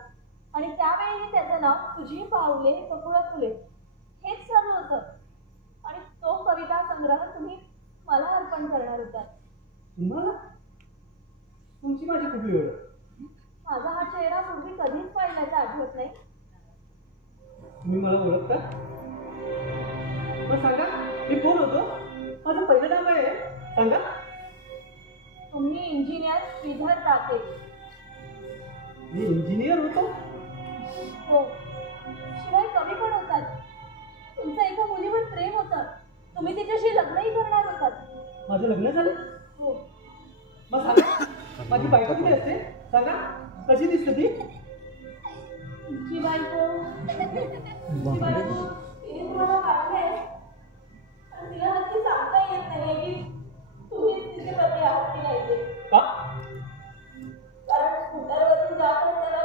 आणि त्यावेळी त्याचं नाव तुझी पावले बकुळा फुले हेच चालू होतं आणि तो कविता संग्रह तुम्ही मला अर्पण करणार होता. तुम्हाला? तुमची माझी कुठली ओळख? माझा हा चेहरा पूर्वी कधीच पाहिल्याचा आठवत नाही. तुम्ही मला ओळखता? मग सांगा, मी कोण होतो? माझं पहिलं नाव काय आहे सांगा. तुम्ही इंजिनियर श्रीधर टाके. मी इंजिनियर होतो? हो, शिवाय कवी पण होतात. तुमचं एका मुलीवर प्रेम होतं, तुम्ही तिच्याशी लग्नही करणार होतात. माझं लग्न झालं? हो. मग सांगा, माझी बायको किती असते सांगा, कशी दिसते ती? तुमची बायको तिने तुम्हाला पाठवलंय आणि तिला नक्की सांगता येत नाही की तुम्ही तिचे पती आहात की नाही ते. का? कारण स्कूटरवरून जात असताना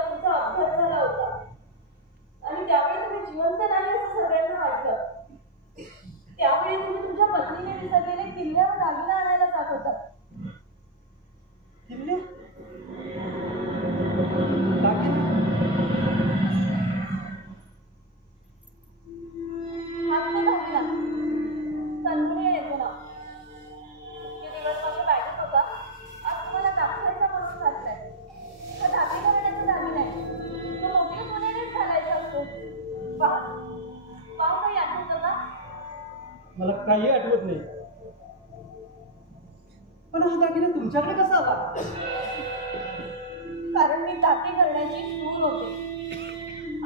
काही आठवत नाही. पण हा दागिना तुमच्याकडे कसा आला? कारण मी दाती करण्याची सूर होते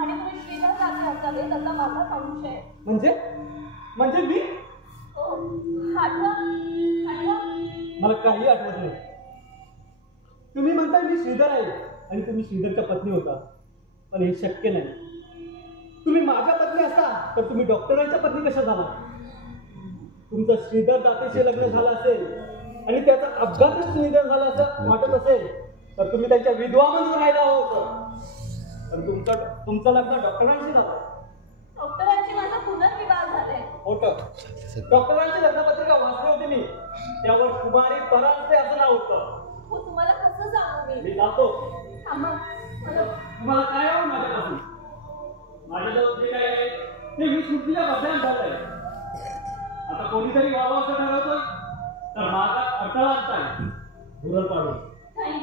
आणि तुम्ही श्रीधर दाते असावेत असा माझा संशय आहे. म्हणजे मी? हो, आठवा. मला काही आठवत नाही. तुम्ही म्हणताय मी श्रीधर आहे आणि तुम्ही श्रीधरच्या पत्नी होता, पण हे शक्य नाही. तुम्ही माझ्या पत्नी असता तर तुम्ही डॉक्टरांच्या पत्नी कशा झाला? तुमचं श्रीधर दातेशी लग्न झालं असेल आणि त्याचा अपघातच निधन झालं असं वाटत असेल तर तुम्ही त्यांच्या विधवा म्हणून राहिला होतं. पण तुमचं लग्न डॉक्टरांशी झालं. डॉक्टरांची माझा पुनर्विवाह झालाय. होतं. डॉक्टरांची लग्नपत्रिका वाचली होती मी. त्यावर कुमारी परांजपे असं नाव होतं. हो, तुम्हाला कसं सांगू मी जातो. थांबा. तुम्हाला काय हवं माझ्यापासून? माझ्याजवळ जे काय आहे ते 20 मुठीच्या बदल्यात झालंय. आता कोणीतरी व्हावं असं ठरवतोय तर माझा अडथळा आणताय भुरळ पाडून. नाही,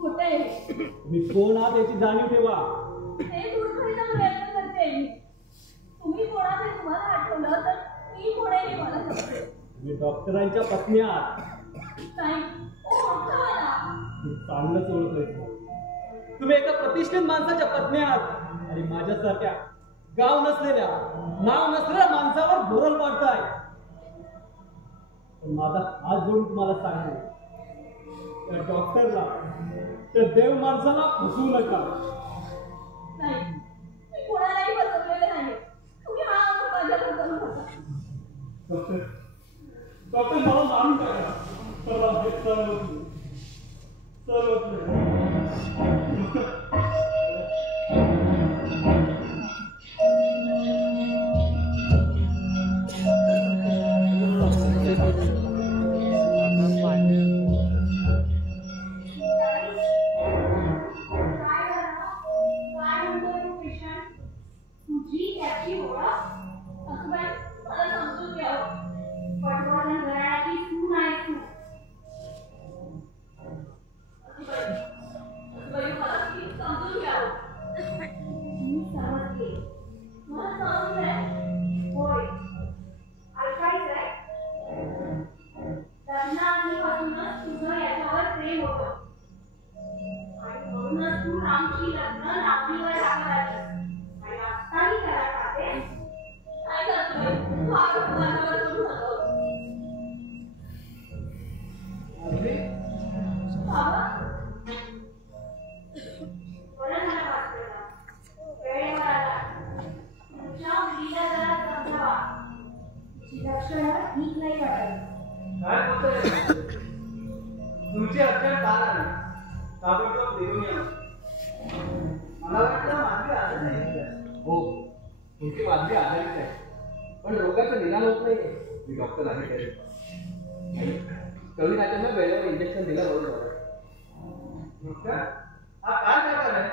खोटं आहे. तुम्ही कोण आहात याची जाणीव ठेवा. हे दूर करण्याचा प्रयत्न करते मी. तुम्ही कोणाला तुम्हाला आठवलं तर मी कोण आहे हे मला समजेल. तुम्ही डॉक्टरांच्या पत्नी आहात. नाही, ओळखा मला. मी चांगलंच ओळखलंय. तुम्ही एका प्रतिष्ठित माणसाच्या पत्नी आहात आणि माझ्यासारख्या गाव नसलेल्या नाव नसलेल्या माणसावर भुरळ पाडताय. पण माझा हात जोडून तुम्हाला सांगतो, त्या डॉक्टरला त्या देव माणसाला फसवू नका. नाही, मी कोणालाही फसवलेलं नाही. तुम्ही हा आरोप माझ्यावर करू नका. डॉक्टर मला मारून टाका. सर्व तुमची अडचण काल आली. ताबडतोब देऊन या. मला वाटतं माधवी आजारी नाही. हो, तुमची माधवी आजारीच आहे, पण रोगाचं निदान होत नाही. मी डॉक्टर आहे तरी कवी राजांना वेळेवर इंजेक्शन दिलं बरोबर. डॉक्टर, हा काय प्रकार आहे?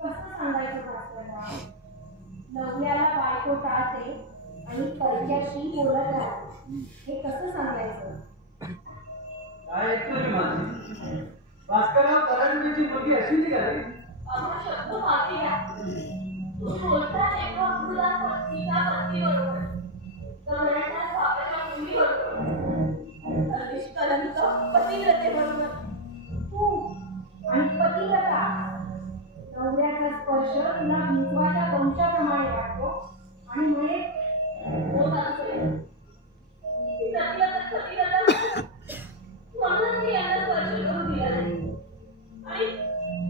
कसं सांगायचं भास्करराव? नवऱ्याला बायको टाळते आणि परक्याशी बोलत राहते. हे कसं सांगायचं? काय ऐकतो मी माझी? भास्करराव परांजपेची मुलगी अशी निघाली. अहो, शब्द मागे घ्या. तू बोलता एका मुला पत्नीच्या पत्नीबरोबर, नवऱ्याच्या बापाच्या मुलीबरोबर, निष्कलंक पतिव्रतेबरोबर. तू आणि पतिव्रता. नवऱ्याचा स्पर्श तुला हिंदवाच्या वंशाप्रमाणे वाटतो आणि म्हणे होत असेल. म्हणूनच मी यांना स्पर्श करू दिला नाही आणि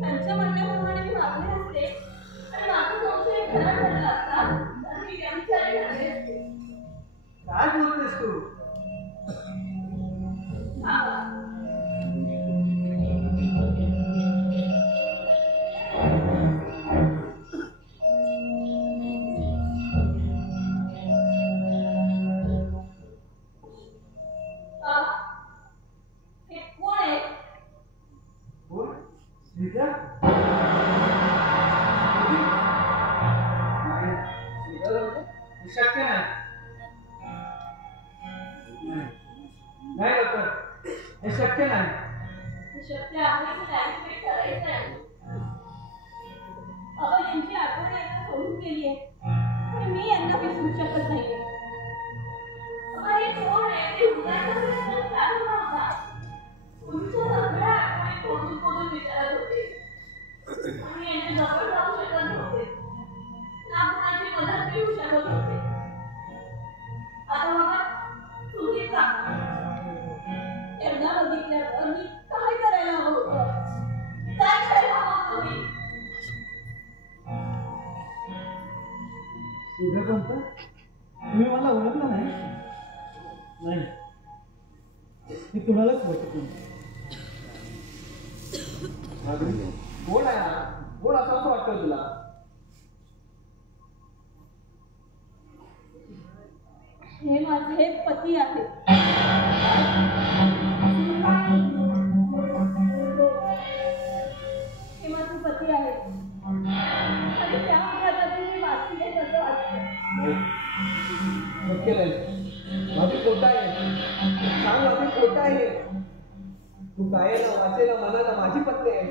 त्यांच्या म्हणण्याप्रमाणे मी वागले असते आणि माझा संशय खरा ठरला असता तर मी व्यभिचारी झाले असते. काय बोलतेस तू? शक्य नाही. नाही डॉक्टर, हे शक्य नाही. शक्य आहे की नाही करायचं आहे. अहो, यांची आठवण यांना सोडून गेली आहे पण मी यांना विसरू शकत नाही. तुमच्या कसं चालू नव्हता. तुमच्या सगळ्या आठवणी खोदून खोदून विचारत होते आणि यांच्या जवळ जाऊ शकत नव्हते ना कुणाची मदत घेऊ शकत होते. आता बाबा तुम्ही सांगा, त्यांना बघितल्यावर मी काय करायला हवं होतं? काय करायला हवं तुम्ही? सूर्यकांत, तुम्ही मला ओळखलं नाही? नाही, मी तुम्हालाच ओळखत नाही. कोण आहे हा? कोण असं वाटतं तुला? हे माझे पती आहेत. हे माझे पती आहेत आणि त्या अपघातातून मी वाचले असं वाटतं. माझी खोटा आहे. सांग, माझी खोटा आहे. तू गायला, वाचेला, मनाला माझी पत्नी आहे.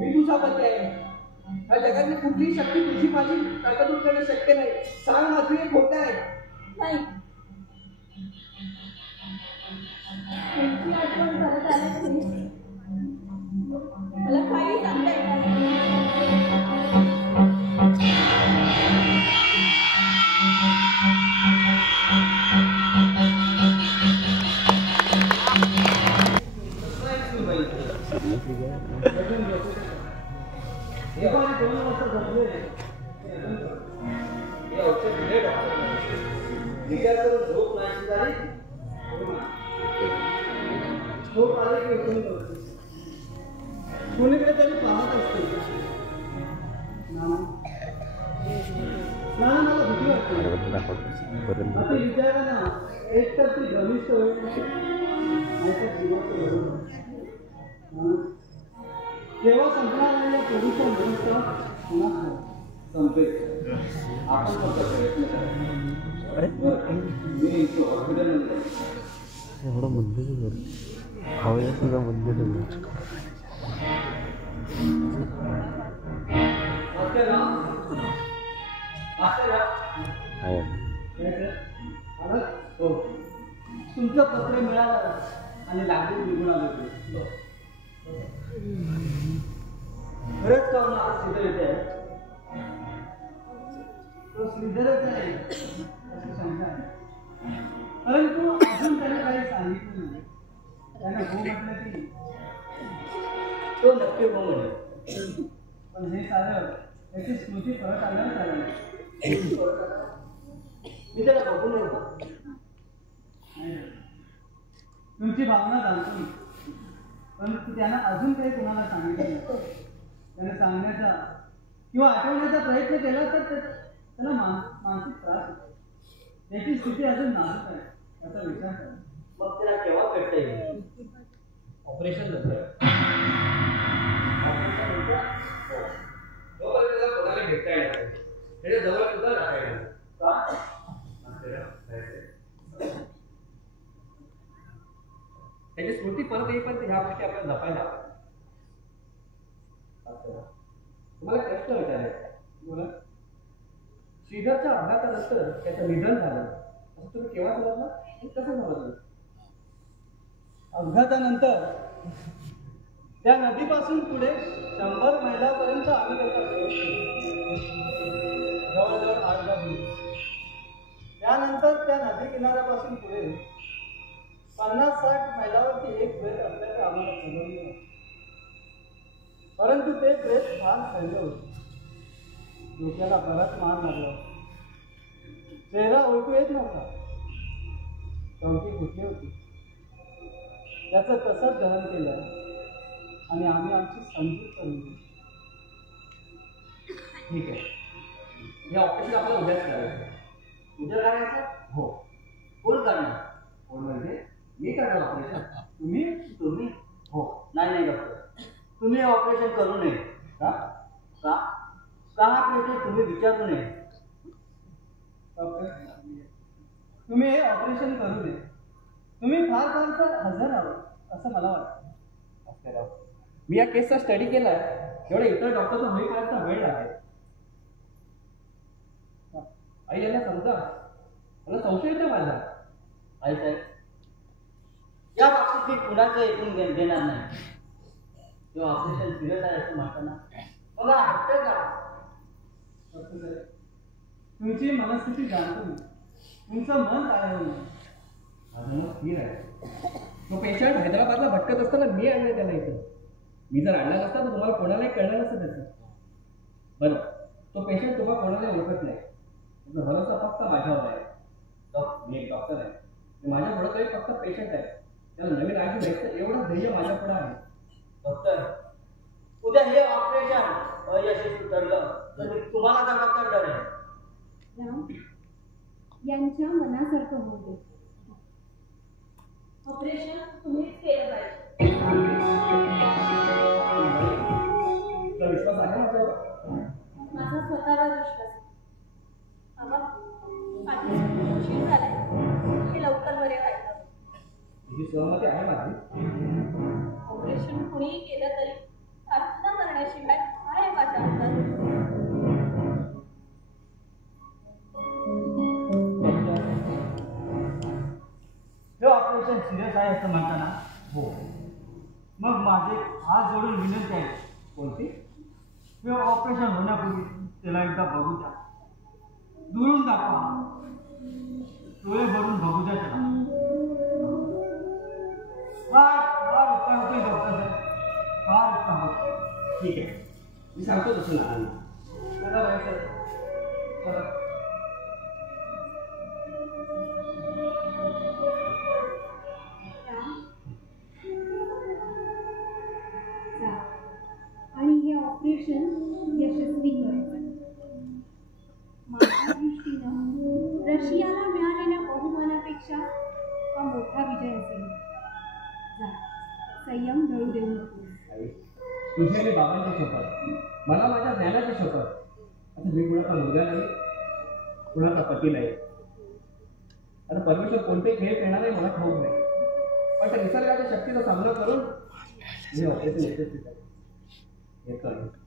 मी तुझा पती आहे. ह्या जगातली कुठलीही शक्ती तुझी माझी ताकदून करणं शक्य नाही. सांग, माझी हे खोटं आहे. नाही, त्यांची आठवण करत आल्याने मला काही सांगता येणार विचार करून झोप नाही झाली. झोप आली की उठून जाऊ. कोणीकडे तरी पाहत असते. मला भीती वाटते. आता विचारा ना, एक तर ती घनिष्ठ होईल नाहीतर जीवाचं बरोबर. केव्हा संपणार नाही या प्रदूषण व्यवस्था पुन्हा संपेल. आपण फक्त प्रयत्न करा. मी इथं हॉस्पिटलमध्ये एवढं मंदिर हवं सुद्धा मंदिर तुमचं पत्र मिळालं आणि लागून निघून आलं. खरंच का मला श्रीधर येते आहे? तो श्रीधरच नाही अशी शंका आहे. परंतु अजून त्याने काही सांगितलं नाही. त्याने हो म्हटलं की तो नक्की हो म्हणे. पण हे सारं त्याची स्मृती परत आल्यावर झालं नाही. मी त्याला बघून येऊ का? तुमची भावना जाणतो मी, परंतु त्यानं अजून काही कोणाला सांगितलं नाही. त्याने सांगण्याचा किंवा आठवण्याचा प्रयत्न केला तर त्याला मानसिक त्रास होतो. त्याची स्थिती अजून नाजूक आहे याचा विचार करा. मग त्याला केव्हा भेटता येईल? ऑपरेशन नंतर. कोणाला भेटता येणार त्याच्या जवळ सुद्धा राहता येणार का? त्याची स्मृती परत येईपर्यंत ह्या गोष्टी आपल्याला जपायला हव्या. तुम्हाला प्रश्न विचारायचा बोला. श्रीधरच्या अपघातानंतर त्याचं निधन झालं असं तुम्ही केव्हा समजलं? कसं समजलं? अपघातानंतर त्या नदीपासून पुढे 100 मैलापर्यंत आम्ही त्याचा प्रयोग केला. जवळजवळ 8 महिने. त्यानंतर त्या नदी किनाऱ्यापासून पुढे 50-60 मैलावरती एक प्रेत असल्याचं आम्हाला समजलं. परंतु ते प्रेत फार खरले होते. डोक्याला बराच मार लागला. चेहरा ओळखू येत नव्हता. टोपी फुटली होती. त्याचं तसंच दहन केलं आणि आम्ही आमची समजूत करून दिली. ठीक आहे, हे ऑपरेशन आपल्याला उद्याच करायचं. उद्या करायचं? हो. कोण करणार? कोण म्हणजे मी करणार ऑपरेशन. तुम्ही? हो. नाही डॉक्टर, तुम्ही ऑपरेशन करू नये. का? हा प्रश्न तुम्ही विचारू नये. डॉक्टर, तुम्ही हे ऑपरेशन करू नये. तुम्ही फार हजर आहात असं मला वाटतं. मी या केसचा स्टडी केलाय. एवढ्या इतर डॉक्टरचा होईपर्यंत वेळ लागेल. आई यांना समजा, मला संशय येतो माझा. आई साहेब, या बाबतीत मी कुणाचं ऐकून घेणार नाही. जेव्हा ऑपरेशन सिरियस आहे असं म्हणताना मला हट्ट करा. तुमची मनस्थिती जाणतो मी. तुमचं मन काय आहे? माझं मत स्थिर आहे. तो पेशंट हैदराबादला भटकत असताना मी आणलं त्याला इथं. मी जर आणला नसता तर तुम्हाला कोणालाही कळलं नसतं त्याचं. बरं, तो पेशंट तुम्हाला कोणालाही ओळखत नाही. तुमचा भरोसा फक्त माझ्यावर आहे. मी एक डॉक्टर आहे. माझ्या पुढं तो एक फक्त पेशंट आहे. त्याला नवीन आजी द्यायचं एवढं ध्येय माझ्या पुढं आहे. डॉक्टर, उद्या हे ऑपरेशन अयशस्वी ठरलं तर मी तुम्हाला जबाबदार ठरेन. राम यांच्या मनासारखं होऊ दे. ऑपरेशन तुम्हीच केलं पाहिजे. तुला विश्वास आहे माझ्यावर? माझा स्वतःवर विश्वास आहे. आम्हा आधीच उशीर झालाय. हे लवकर बरे व्हायला हवं. तुझी सहमती आहे माझी. ऑपरेशन कुणीही केलं तरी प्रार्थना करण्याशिवाय काय आहे माझ्या हातात? हे ऑपरेशन सिरियस आहे असं म्हणताना हो, मग माझे हात जोडून विनंती आहे. कोणती? हे ऑपरेशन होण्यापूर्वी त्याला एकदा बघू द्या. दुरून दाखवा. डोळे भरून बघू द्या त्याला. फार उपकार होतोय डॉक्टर साहेब, फार उपकार होतो. ठीक आहे, मी सांगतो तसं ना. चला बाई सर, चला. जा आणि हे ऑपरेशन यशस्वी कर. माझ्या दृष्टीनं रशियाला मिळालेल्या बहुमानापेक्षा हा मोठा विजय असेल. जा, संयम ढळू देऊ नको. तुझी आणि बाबांची शपथ, मला माझ्या ज्ञानाची शपथ. आता मी कुणाचा मुलगा नाही, कुणाचा पती नाही. आता परमेश्वर कोणते खेळ खेळणार आहे मला ठाऊक नाही, पण त्या निसर्गाच्या शक्तीचा सामना करून मी ऑपरेशन यशस्वी झाले. येतो आहे.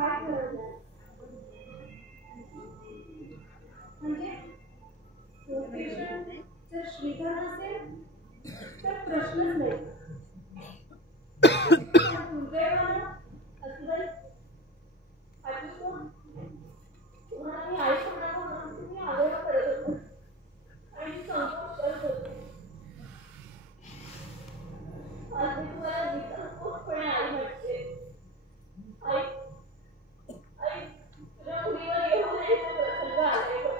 काय ठरवलं म्हणजे तो पेशंट जर श्रीधर असेल तर प्रश्नच नाही. दुर्दैवानं असुबाई तुम्हाला मी आयुष्य म्हणून तुम्ही आग्रह करत होतो आणि संकोच करत होतो. आज मी तुम्हाला निसंकोचपणे आई म्हणते. आई आई तुझ्या मुलीवर येऊन यायचा प्रसंग आहे बघ.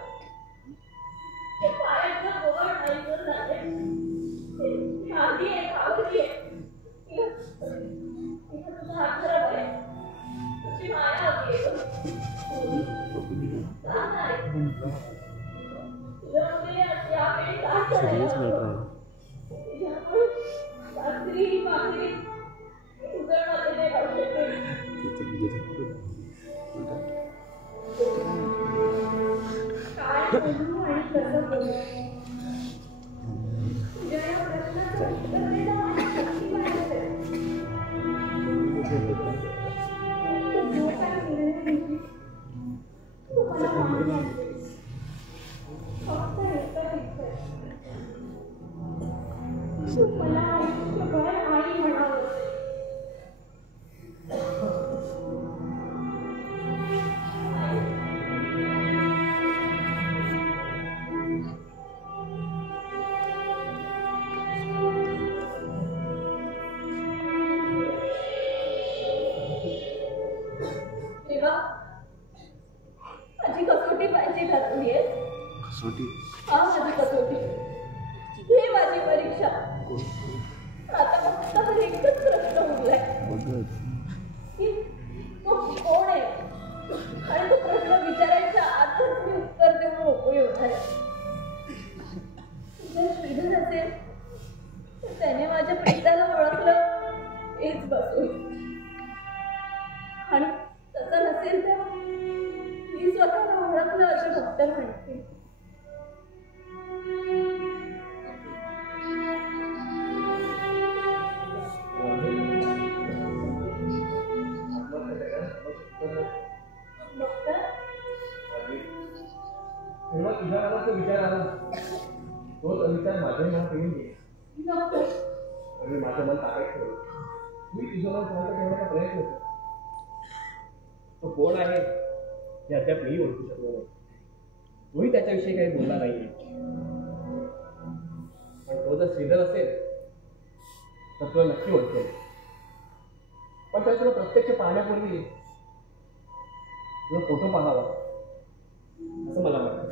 ते पायातलं बोट नाही तर झाले. ती आधी आहे आवडली आहे. तिला तुझा हात खराब आहे. तुझी माया हवी आहे बघ. सांग ना आई. तुझ्या मुलीला यावेळी काय करायला हवं? तिच्यामुळे रात्री पात्री उजळमध्ये नाही राहू शकत. काय बोलू आणि कसं बोलू? तुझ्या या प्रश्नाचं उत्तर देणं माझी शक्ती बाहेर आहे. तू जो काही निर्णय घेशील तो मला मान्य आहे. फक्त एकच इच्छा आहे. तू मला आयुष्यभर आई म्हणावं. माझी कसोटी पाहिजे ठरवली आहे. कसोटी हा माझी कसोटी. ही माझी परीक्षा. आता फक्त एकच प्रश्न उरलाय की तो कोण आहे आणि तो प्रश्न विचारायच्या आतच मी उत्तर देऊन मोकळी होणार आहे. जर श्रीधर असेल तर त्याने माझ्या प्रेताला ओळखलं हेच बस होईल. आणि तसं नसेल तर मी स्वतःला ओळखलं असं डॉक्टर म्हणते. तेव्हा तुझ्या मनात जो विचार आला तोच विचार माझ्या मनात येऊन घे. आणि माझं मन ताब्यात ठेव. मी तुझं मन कोणाचा ठेवण्याचा प्रयत्न करतो. तो कोण आहे हे अद्याप मीही ओळखू शकलो नाही. तोही त्याच्याविषयी काही बोलला नाही. पण तो जर श्रीधर असेल तर तो नक्की ओळखेल. पण त्याला तुला प्रत्यक्ष पाहण्यापूर्वी तुला फोटो पाहावा असं मला वाटतं.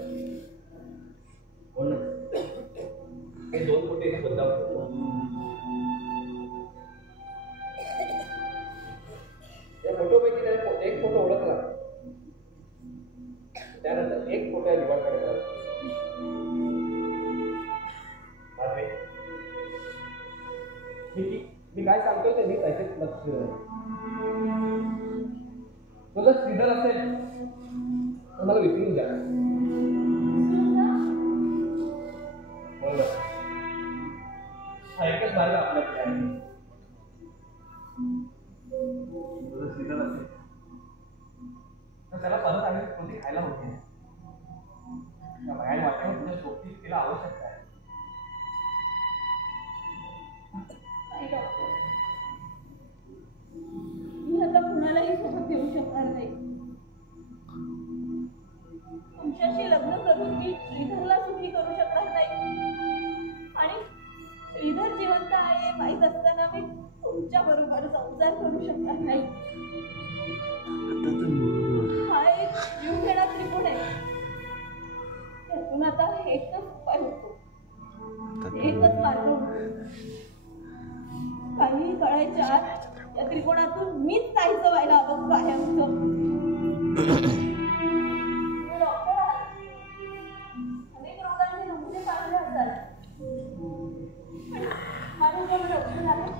म्हणून हे 2 फोटो इथे बदलावं. या फोटोपैकी त्याने एक फोटो ओळखला. त्यानंतर एक फोटो निवड करण्यात आला. मी काय सांगतोय ते मी त्याच्यात लक्ष तो जर श्रीधर असेल तर मला विसरून द्या. बरोबर हा एकच मार्ग आपल्याकडे आहे. जर श्रीधर असेल तर त्याला परत आम्ही कोणती खायला होती बाहेर वाटल्यावर तुझ्या सोबती तिला आवश्यकता आहे. डॉक्टर मी आता कुणालाही सोबत येऊ शकणार नाही. तुमच्याशी लग्न करून मी श्रीधरला सुखी करू शकणार नाही. आणि श्रीधर जिवंत आहे माहीत असताना मी तुमच्या बरोबर संसार करू शकणार नाही. हा एक जीव घेणा त्रिकोण आहे. त्यातून आता एकच उपाय होतो. एकच मार्ग होतो. काही कळायच्या आत या त्रिकोणातून मीच नाहीचं व्हायला हवं कायमचं. डॉक्टर अनेक रोगांचे नमुने पाहिले असतात. माझ्याजवळ डॉक्टर आले.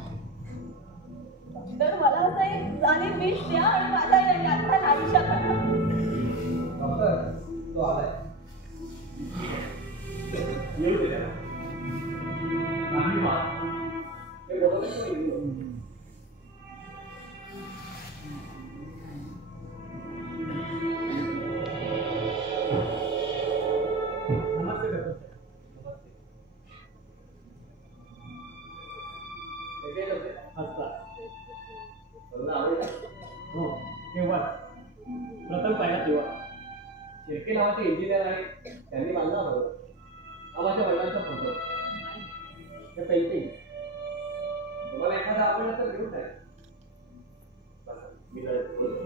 डॉक्टर मला असं एक जाणीव विष द्या आणि माझा या यात्रा नाहीशा करा. डॉक्टर तो आलाय. येऊ दे त्याला. नाही मा हे बोलवलं की नाही. प्रथम पाहिला तेव्हा शिर्के नावाचे इंजिनियर आहे, त्यांनी बांधला बरोबर हा माझ्या वडिलांचा फोटो. हे पेंटिंग तुम्हाला एखादा आवडला तर घेऊन टाक. मी जरा बोलतो.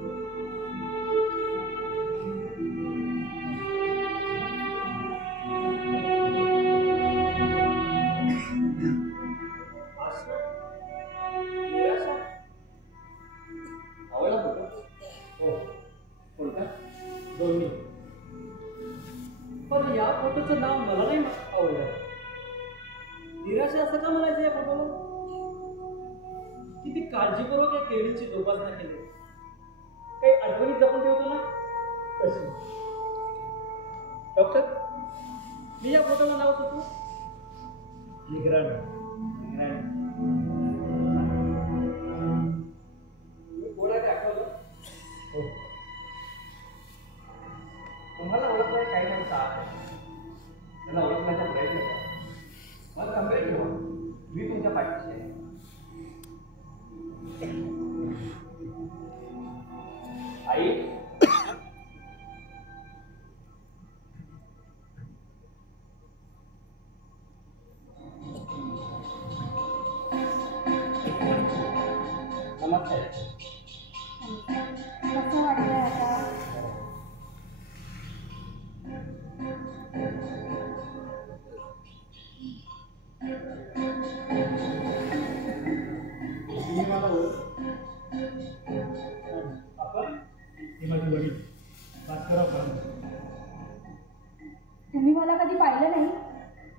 आवडला फोटो? हो. कोणता? दोन्ही. पण या फोटोचं नाव मला नाही आवडलं. निराशा असं का म्हणायचं या फोटोला? किती काळजीपूर्वक या केळीची जोपासना केली. काही आठवणी जपून ठेवतो ना तशी. डॉक्टर, मी या फोटोला नाव सुचवू? निगराण. कोणाकडे आठवलं? हो. तुम्हाला ओळखणारे काही माणसं आहेत, त्यांना ओळखण्याचा प्रयत्न करा. मला खबरे ठेवा, मी तुमच्या पाठीशी आहे. आई, नमस्ते. कसं वाटतंय आता? तुम्ही मला ओळख? आपण हे माझे वडील भास्करराव परंत. तुम्ही मला कधी पाहिलं नाही.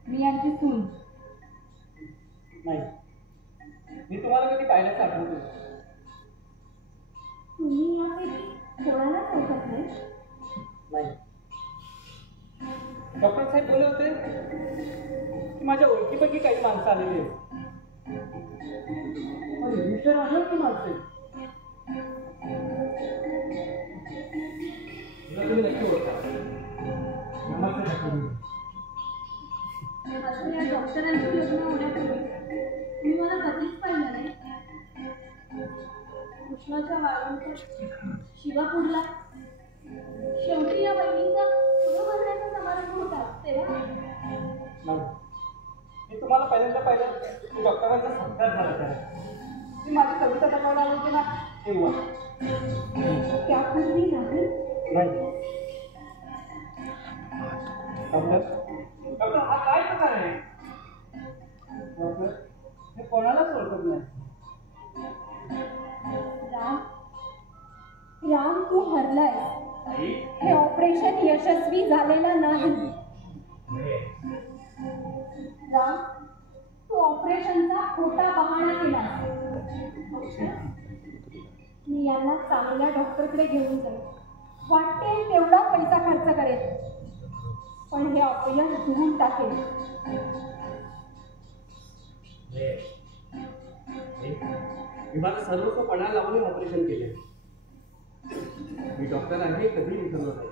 मी यांची सून. नाही, मी तुम्हाला कधी पाहिल्याचं आठवतो. तुम्ही यापैकी कोणालाच ओळखत नाही. नाही. डॉक्टर साहेब बोलले होते की माझ्या ओळखीपैकी काही माणसं आलेली आहेत. पण विचार आहे की माणसं तुला तुम्ही नक्की ओळखा. नमस्ते डॉक्टर. असं या डॉक्टरांची लग्न होण्यापूर्वी तुम्ही मला कधीच पाहिलं नाही. कृष्णाच्या वाळवंटात शिवापूरला शेवटी या बहिणीचा फुलं भरण्याचा समारंभ होता तेव्हा. नाही, मी तुम्हाला पहिल्यांदा पाहिलं की डॉक्टरांचा संस्कार झाला त्याला. ती माझी कविता दाखवायला आली होती ना तेव्हा. त्यापूर्वी नाही. नाही. डॉक्टर, डॉक्टर हा काय प्रकार आहे? डॉक्टर, हे कोणालाच ओळखत नाही. राम, राम तू हरलाय. आई, हे ऑपरेशन यशस्वी झालेलं नाही. राम, तू ऑपरेशनचा खोटा बहाणा केला. मी यांना चांगल्या डॉक्टरकडे घेऊन जाईल. वाटेल तेवढा पैसा खर्च करेल, पण हे अपयश धुवून टाकेल. मी माझं सर्वस्व पणाला लावून ऑपरेशन केले. मी डॉक्टर आहे, कधी विसरलो नाही.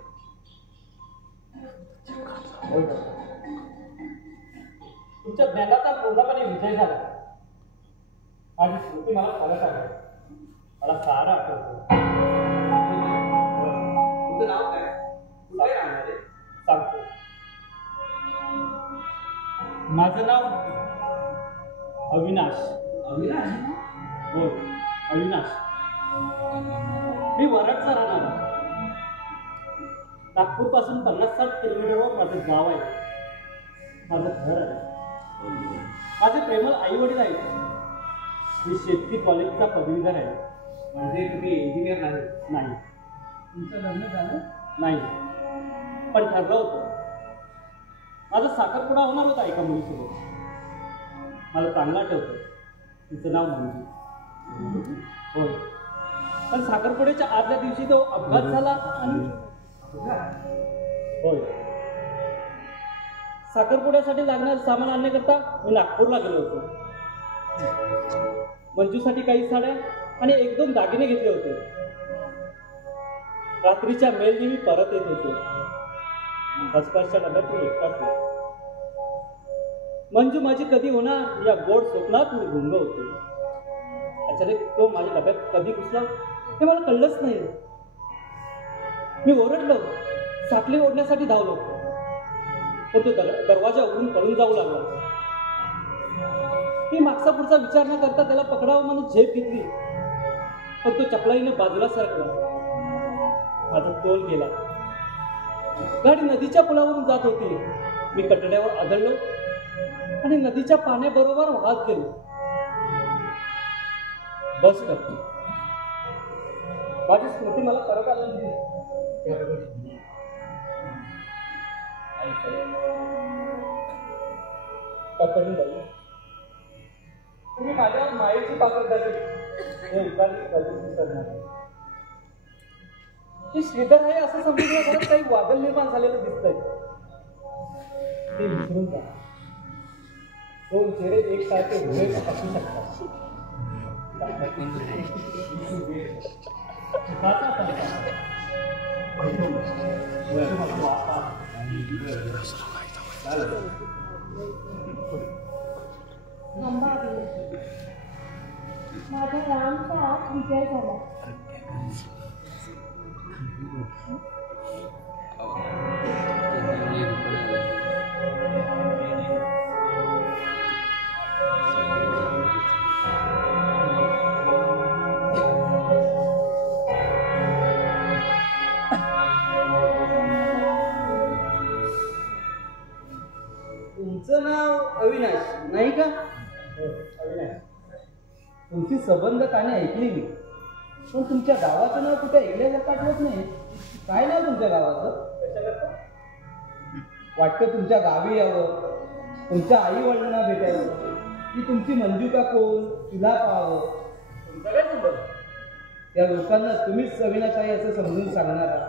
हो डॉक्टर, तुमच्या ज्ञानाचा पूर्णपणे विजय झाला. माझी स्मृती मला परत आली. मला सारं आठवतं. तुझं नाव काय? तू काय राहणार आहे? सांगतो. माझं नाव अविनाश. अविनाश? हो, अविनाश. मी वराडचा राहणार. नागपूरपासून 50-60 किलोमीटरवर माझं गाव आहे. माझं घर आहे. माझे प्रेमळ आई वडील आहेत. मी शेतकी कॉलेजचा पदवीधर आहे. म्हणजे तुम्ही इंजिनियर नाही? नाही. तुमचं लग्न झालं? नाही, पण ठरलं होतं. माझा साखरपुडा होणार होता एका मुलीसोबत. मला चांगलं आठवतं, तिचं नाव मंजू. होय, पण साखरपुड्याच्या आदल्या दिवशी तो अपघात झाला आणि होय, साखरपुड्यासाठी लागणारं सामान आणण्याकरता मी नागपूरला गेलो होतो. मंजूसाठी काही साड्या आणि 1-2 दागिने घेतले होते. रात्रीच्या मेलने मी परत येत होतो. बसपासच्या डब्यात मी एकटाच होतो. मंजू माझी कधी होणार या गोड स्वप्नात मी गुंग होतो. अचानक तो माझ्या डब्यात कधी घुसला हे मला कळलंच नाही. मी ओरडलो, साखळी ओढण्यासाठी धावलो, पण तो दरवाजा उघडून पळून जाऊ लागला. मी मागचा पुढचा विचार न करता त्याला पकडावं म्हणून झेप घेतली, पण तो चपलाईने बाजूला सरकला. माझा तोल गेला. गाडी नदीच्या पुलावरून जात होती. मी कटड्यावर आदळलो आणि नदीच्या पाण्याबरोबर वाहत गेलो. बस करतो. माझी स्मृती मला परत आली. तुम्ही माझ्यावर मायेची पाकड झाली हे विसरणार. हे श्रीधर आहे असं समजून घरात काही वादळ निर्माण झालेलं दिसतंय. ते विसरून जा. दोन चेहरे एकसारखे उभे असू शकतात. माझ्या रामचा विजय झाला. तुमचं नाव अविनाश नाही का? अविनाश. तुमची संबंध काने ऐकली मी, पण तुमच्या गावाचं नाव कुठे ऐकल्यासारखं आठवत नाही. काय नाव तुमच्या गावाचं? वाटतं तुमच्या गावी यावं, तुमच्या आई वडिलांना भेटावं, की तुमची मंजुका कोण तुला पाहावं. तुमचा काय संबंध? त्या लोकांना तुम्हीच अविनाश आहे असं समजून सांगणारा,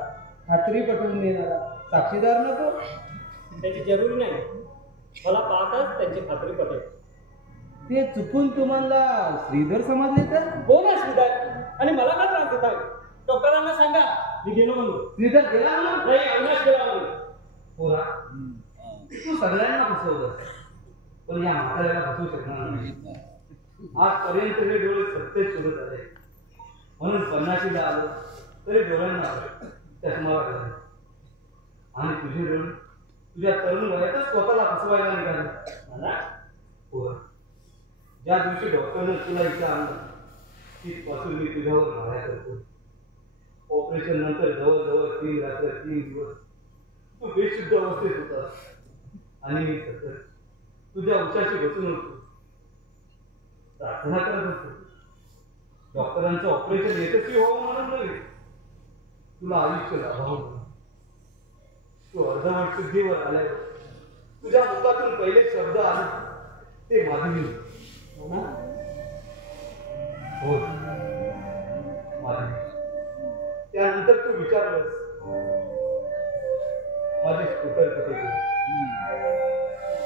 खात्री पटवून देणारा साक्षीदार नको? त्याची जरुरी नाही. मला पाहताच त्यांची खात्री पटेल. ते चुकून तुम्हाला श्रीधर समजले तर? हो ना श्रीधर. आणि मला का त्रास देताय? डॉक्टरांना सांगा मी गेलो म्हणून. श्रीधर गेला म्हणून? नाही, अविनाश गेला म्हणून. पोरा, तू सगळ्यांना फसवलं, पण या म्हाताऱ्याला फसवू शकणार नाही. आजपर्यंत हे डोळे सत्य शोधत आले, म्हणून 50शीला आलं तरी डोळ्यांना चष्मा वाटला. आणि तुझे डोळे तुझ्या तरुण वयातच स्वतःला फसवायला निघाले. पोरा, ज्या दिवशी डॉक्टरने तुला इथं आणलं तिथपासून मी तुझ्यावर माया करतो. ऑपरेशन नंतर जवळजवळ 3 रात्र 3 दिवस तू बेशुद्ध अवस्थेत होता आणि मी सतत तुझ्या उशाशी बसून होतो, प्रार्थना करत होतो. डॉक्टरांचं ऑपरेशन यशस्वी व्हावं म्हणून नव्हे, तुला आयुष्य लाभावं म्हणून. तू अर्धवट शुद्धीवर आल्यावर तुझ्या मुखातून पहिले शब्द आले ते माधवी. हो माधवी. त्यानंतर तू विचारलंस माझी स्कूटर कुठे गेली.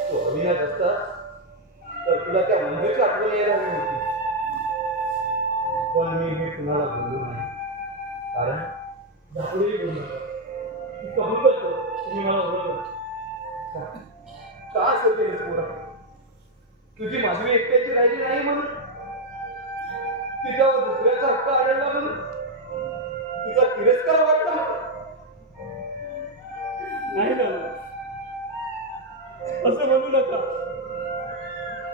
तू अविनाश असता तर तुला त्या मंजूची आठवण यायला हवी होती, पण मी हे कुणाला बोललो नाही. कारण दाखवली बोलू नका. मी कबूल करतो तुम्ही मला ओळखलं. का असं केलंस पोरा? तुझी माधवी एकट्याची राहिली नाही म्हणून, तिच्यावर दुसऱ्याचा हक्क आढळला म्हणून तिचा तिरस्कार वाटला होता? नाही ना, असं म्हणू नका.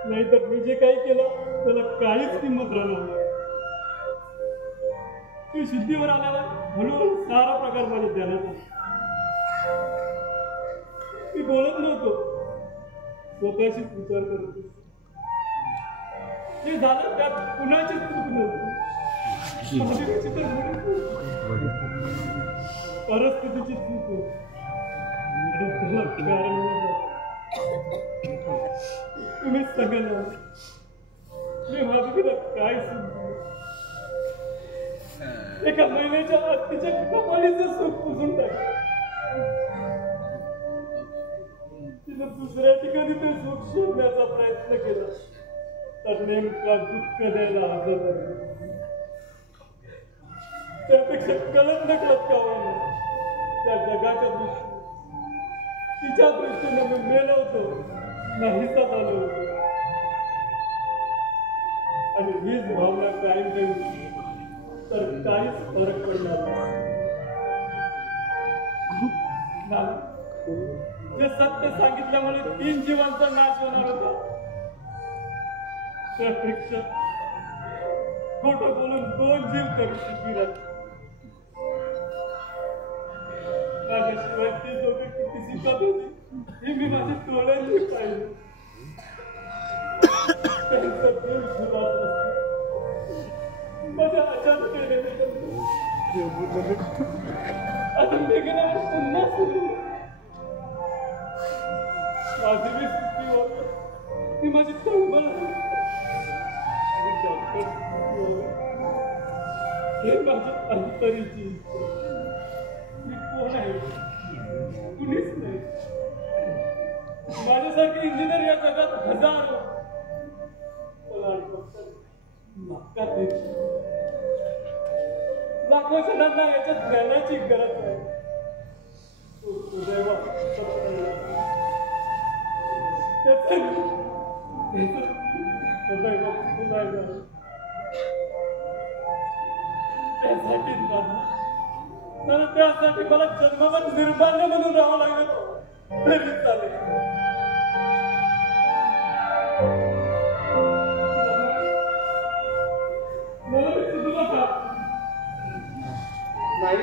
नाहीतर मी जे काही केलं त्याला काहीच किंमत राहणार. तू शुद्धीवर आल्यावर म्हणून सारा प्रकार माझ्या ध्यानात. मी बोलत नव्हतो, स्वतःशीच विचार करत होतो. हे झालं त्यात कुणाची चूक नव्हती. परिस्थितीची चूक होती. तुम्ही सगळं मी माधवीला काय समजू? एका महिन्याच्या आत तिच्या कपालीचं सुख पुसून टाक. तिनं दुसऱ्या ठिकाणी ते सुख शोधण्याचा प्रयत्न केला तर नेमका दुःख द्यायला हजर झाले. त्यापेक्षा कळत नकळत का होईल त्या जगाच्या दृष्टीने तिच्या दृष्टीने मी मेलो होतो, नाहीसा झालो होतो. आणि हीच भावना कायम ठेवली तर काहीच फरक पडणार नाही. जे सत्य सांगितल्यामुळे 3 जीवांचा नाश होणार होता त्यापेक्षा खोटं बोलून 2 जीव करू शकली. माझ्याशिवाय ती दोघे किती शिकत होती हे मी माझ्या डोळ्यांनी पाहिलं. त्यांचा देव झुलात माझ्या अचानक आता मेघनाला पुन्हा सुरू माझी मी सुट्टी होत ती माझी तळमळ आणि डॉक्टर हे माझ्या अंतरीची मी कोण आहे कुणीच नाही. माझ्यासारखे इंजिनियर या जगात हजारो लाखो जणांना याच्यात ज्ञानाची गरज आहे. त्यासाठी मला जन्मावर निर्माल्य म्हणून राहावं लागलं तरी चालेल. नाही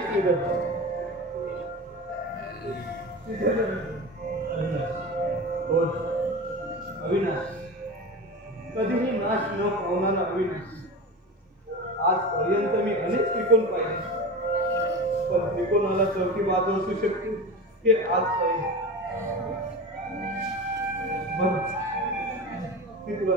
अविनाश कधीही नाश न पावणारा अविनाश. आजपर्यंत मी अनेक त्रिकोण पाहिले पण त्रिकोणाला चौथी बाजू असू शकते हे आज पाहिजे. बघ ती तुला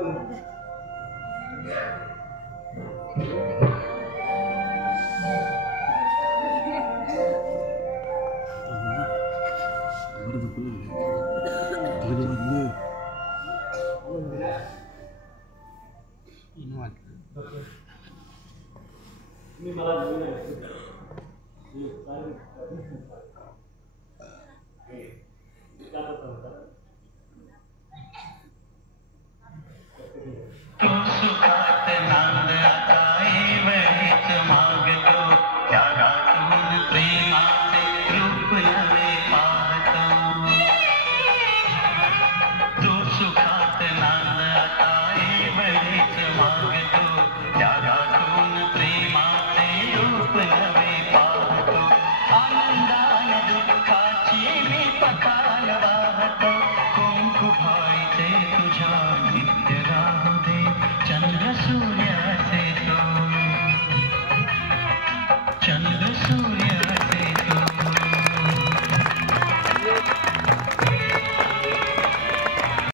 मी मला तो सुखात नांद आता वहीच मागतो त्या गाठून प्रेमा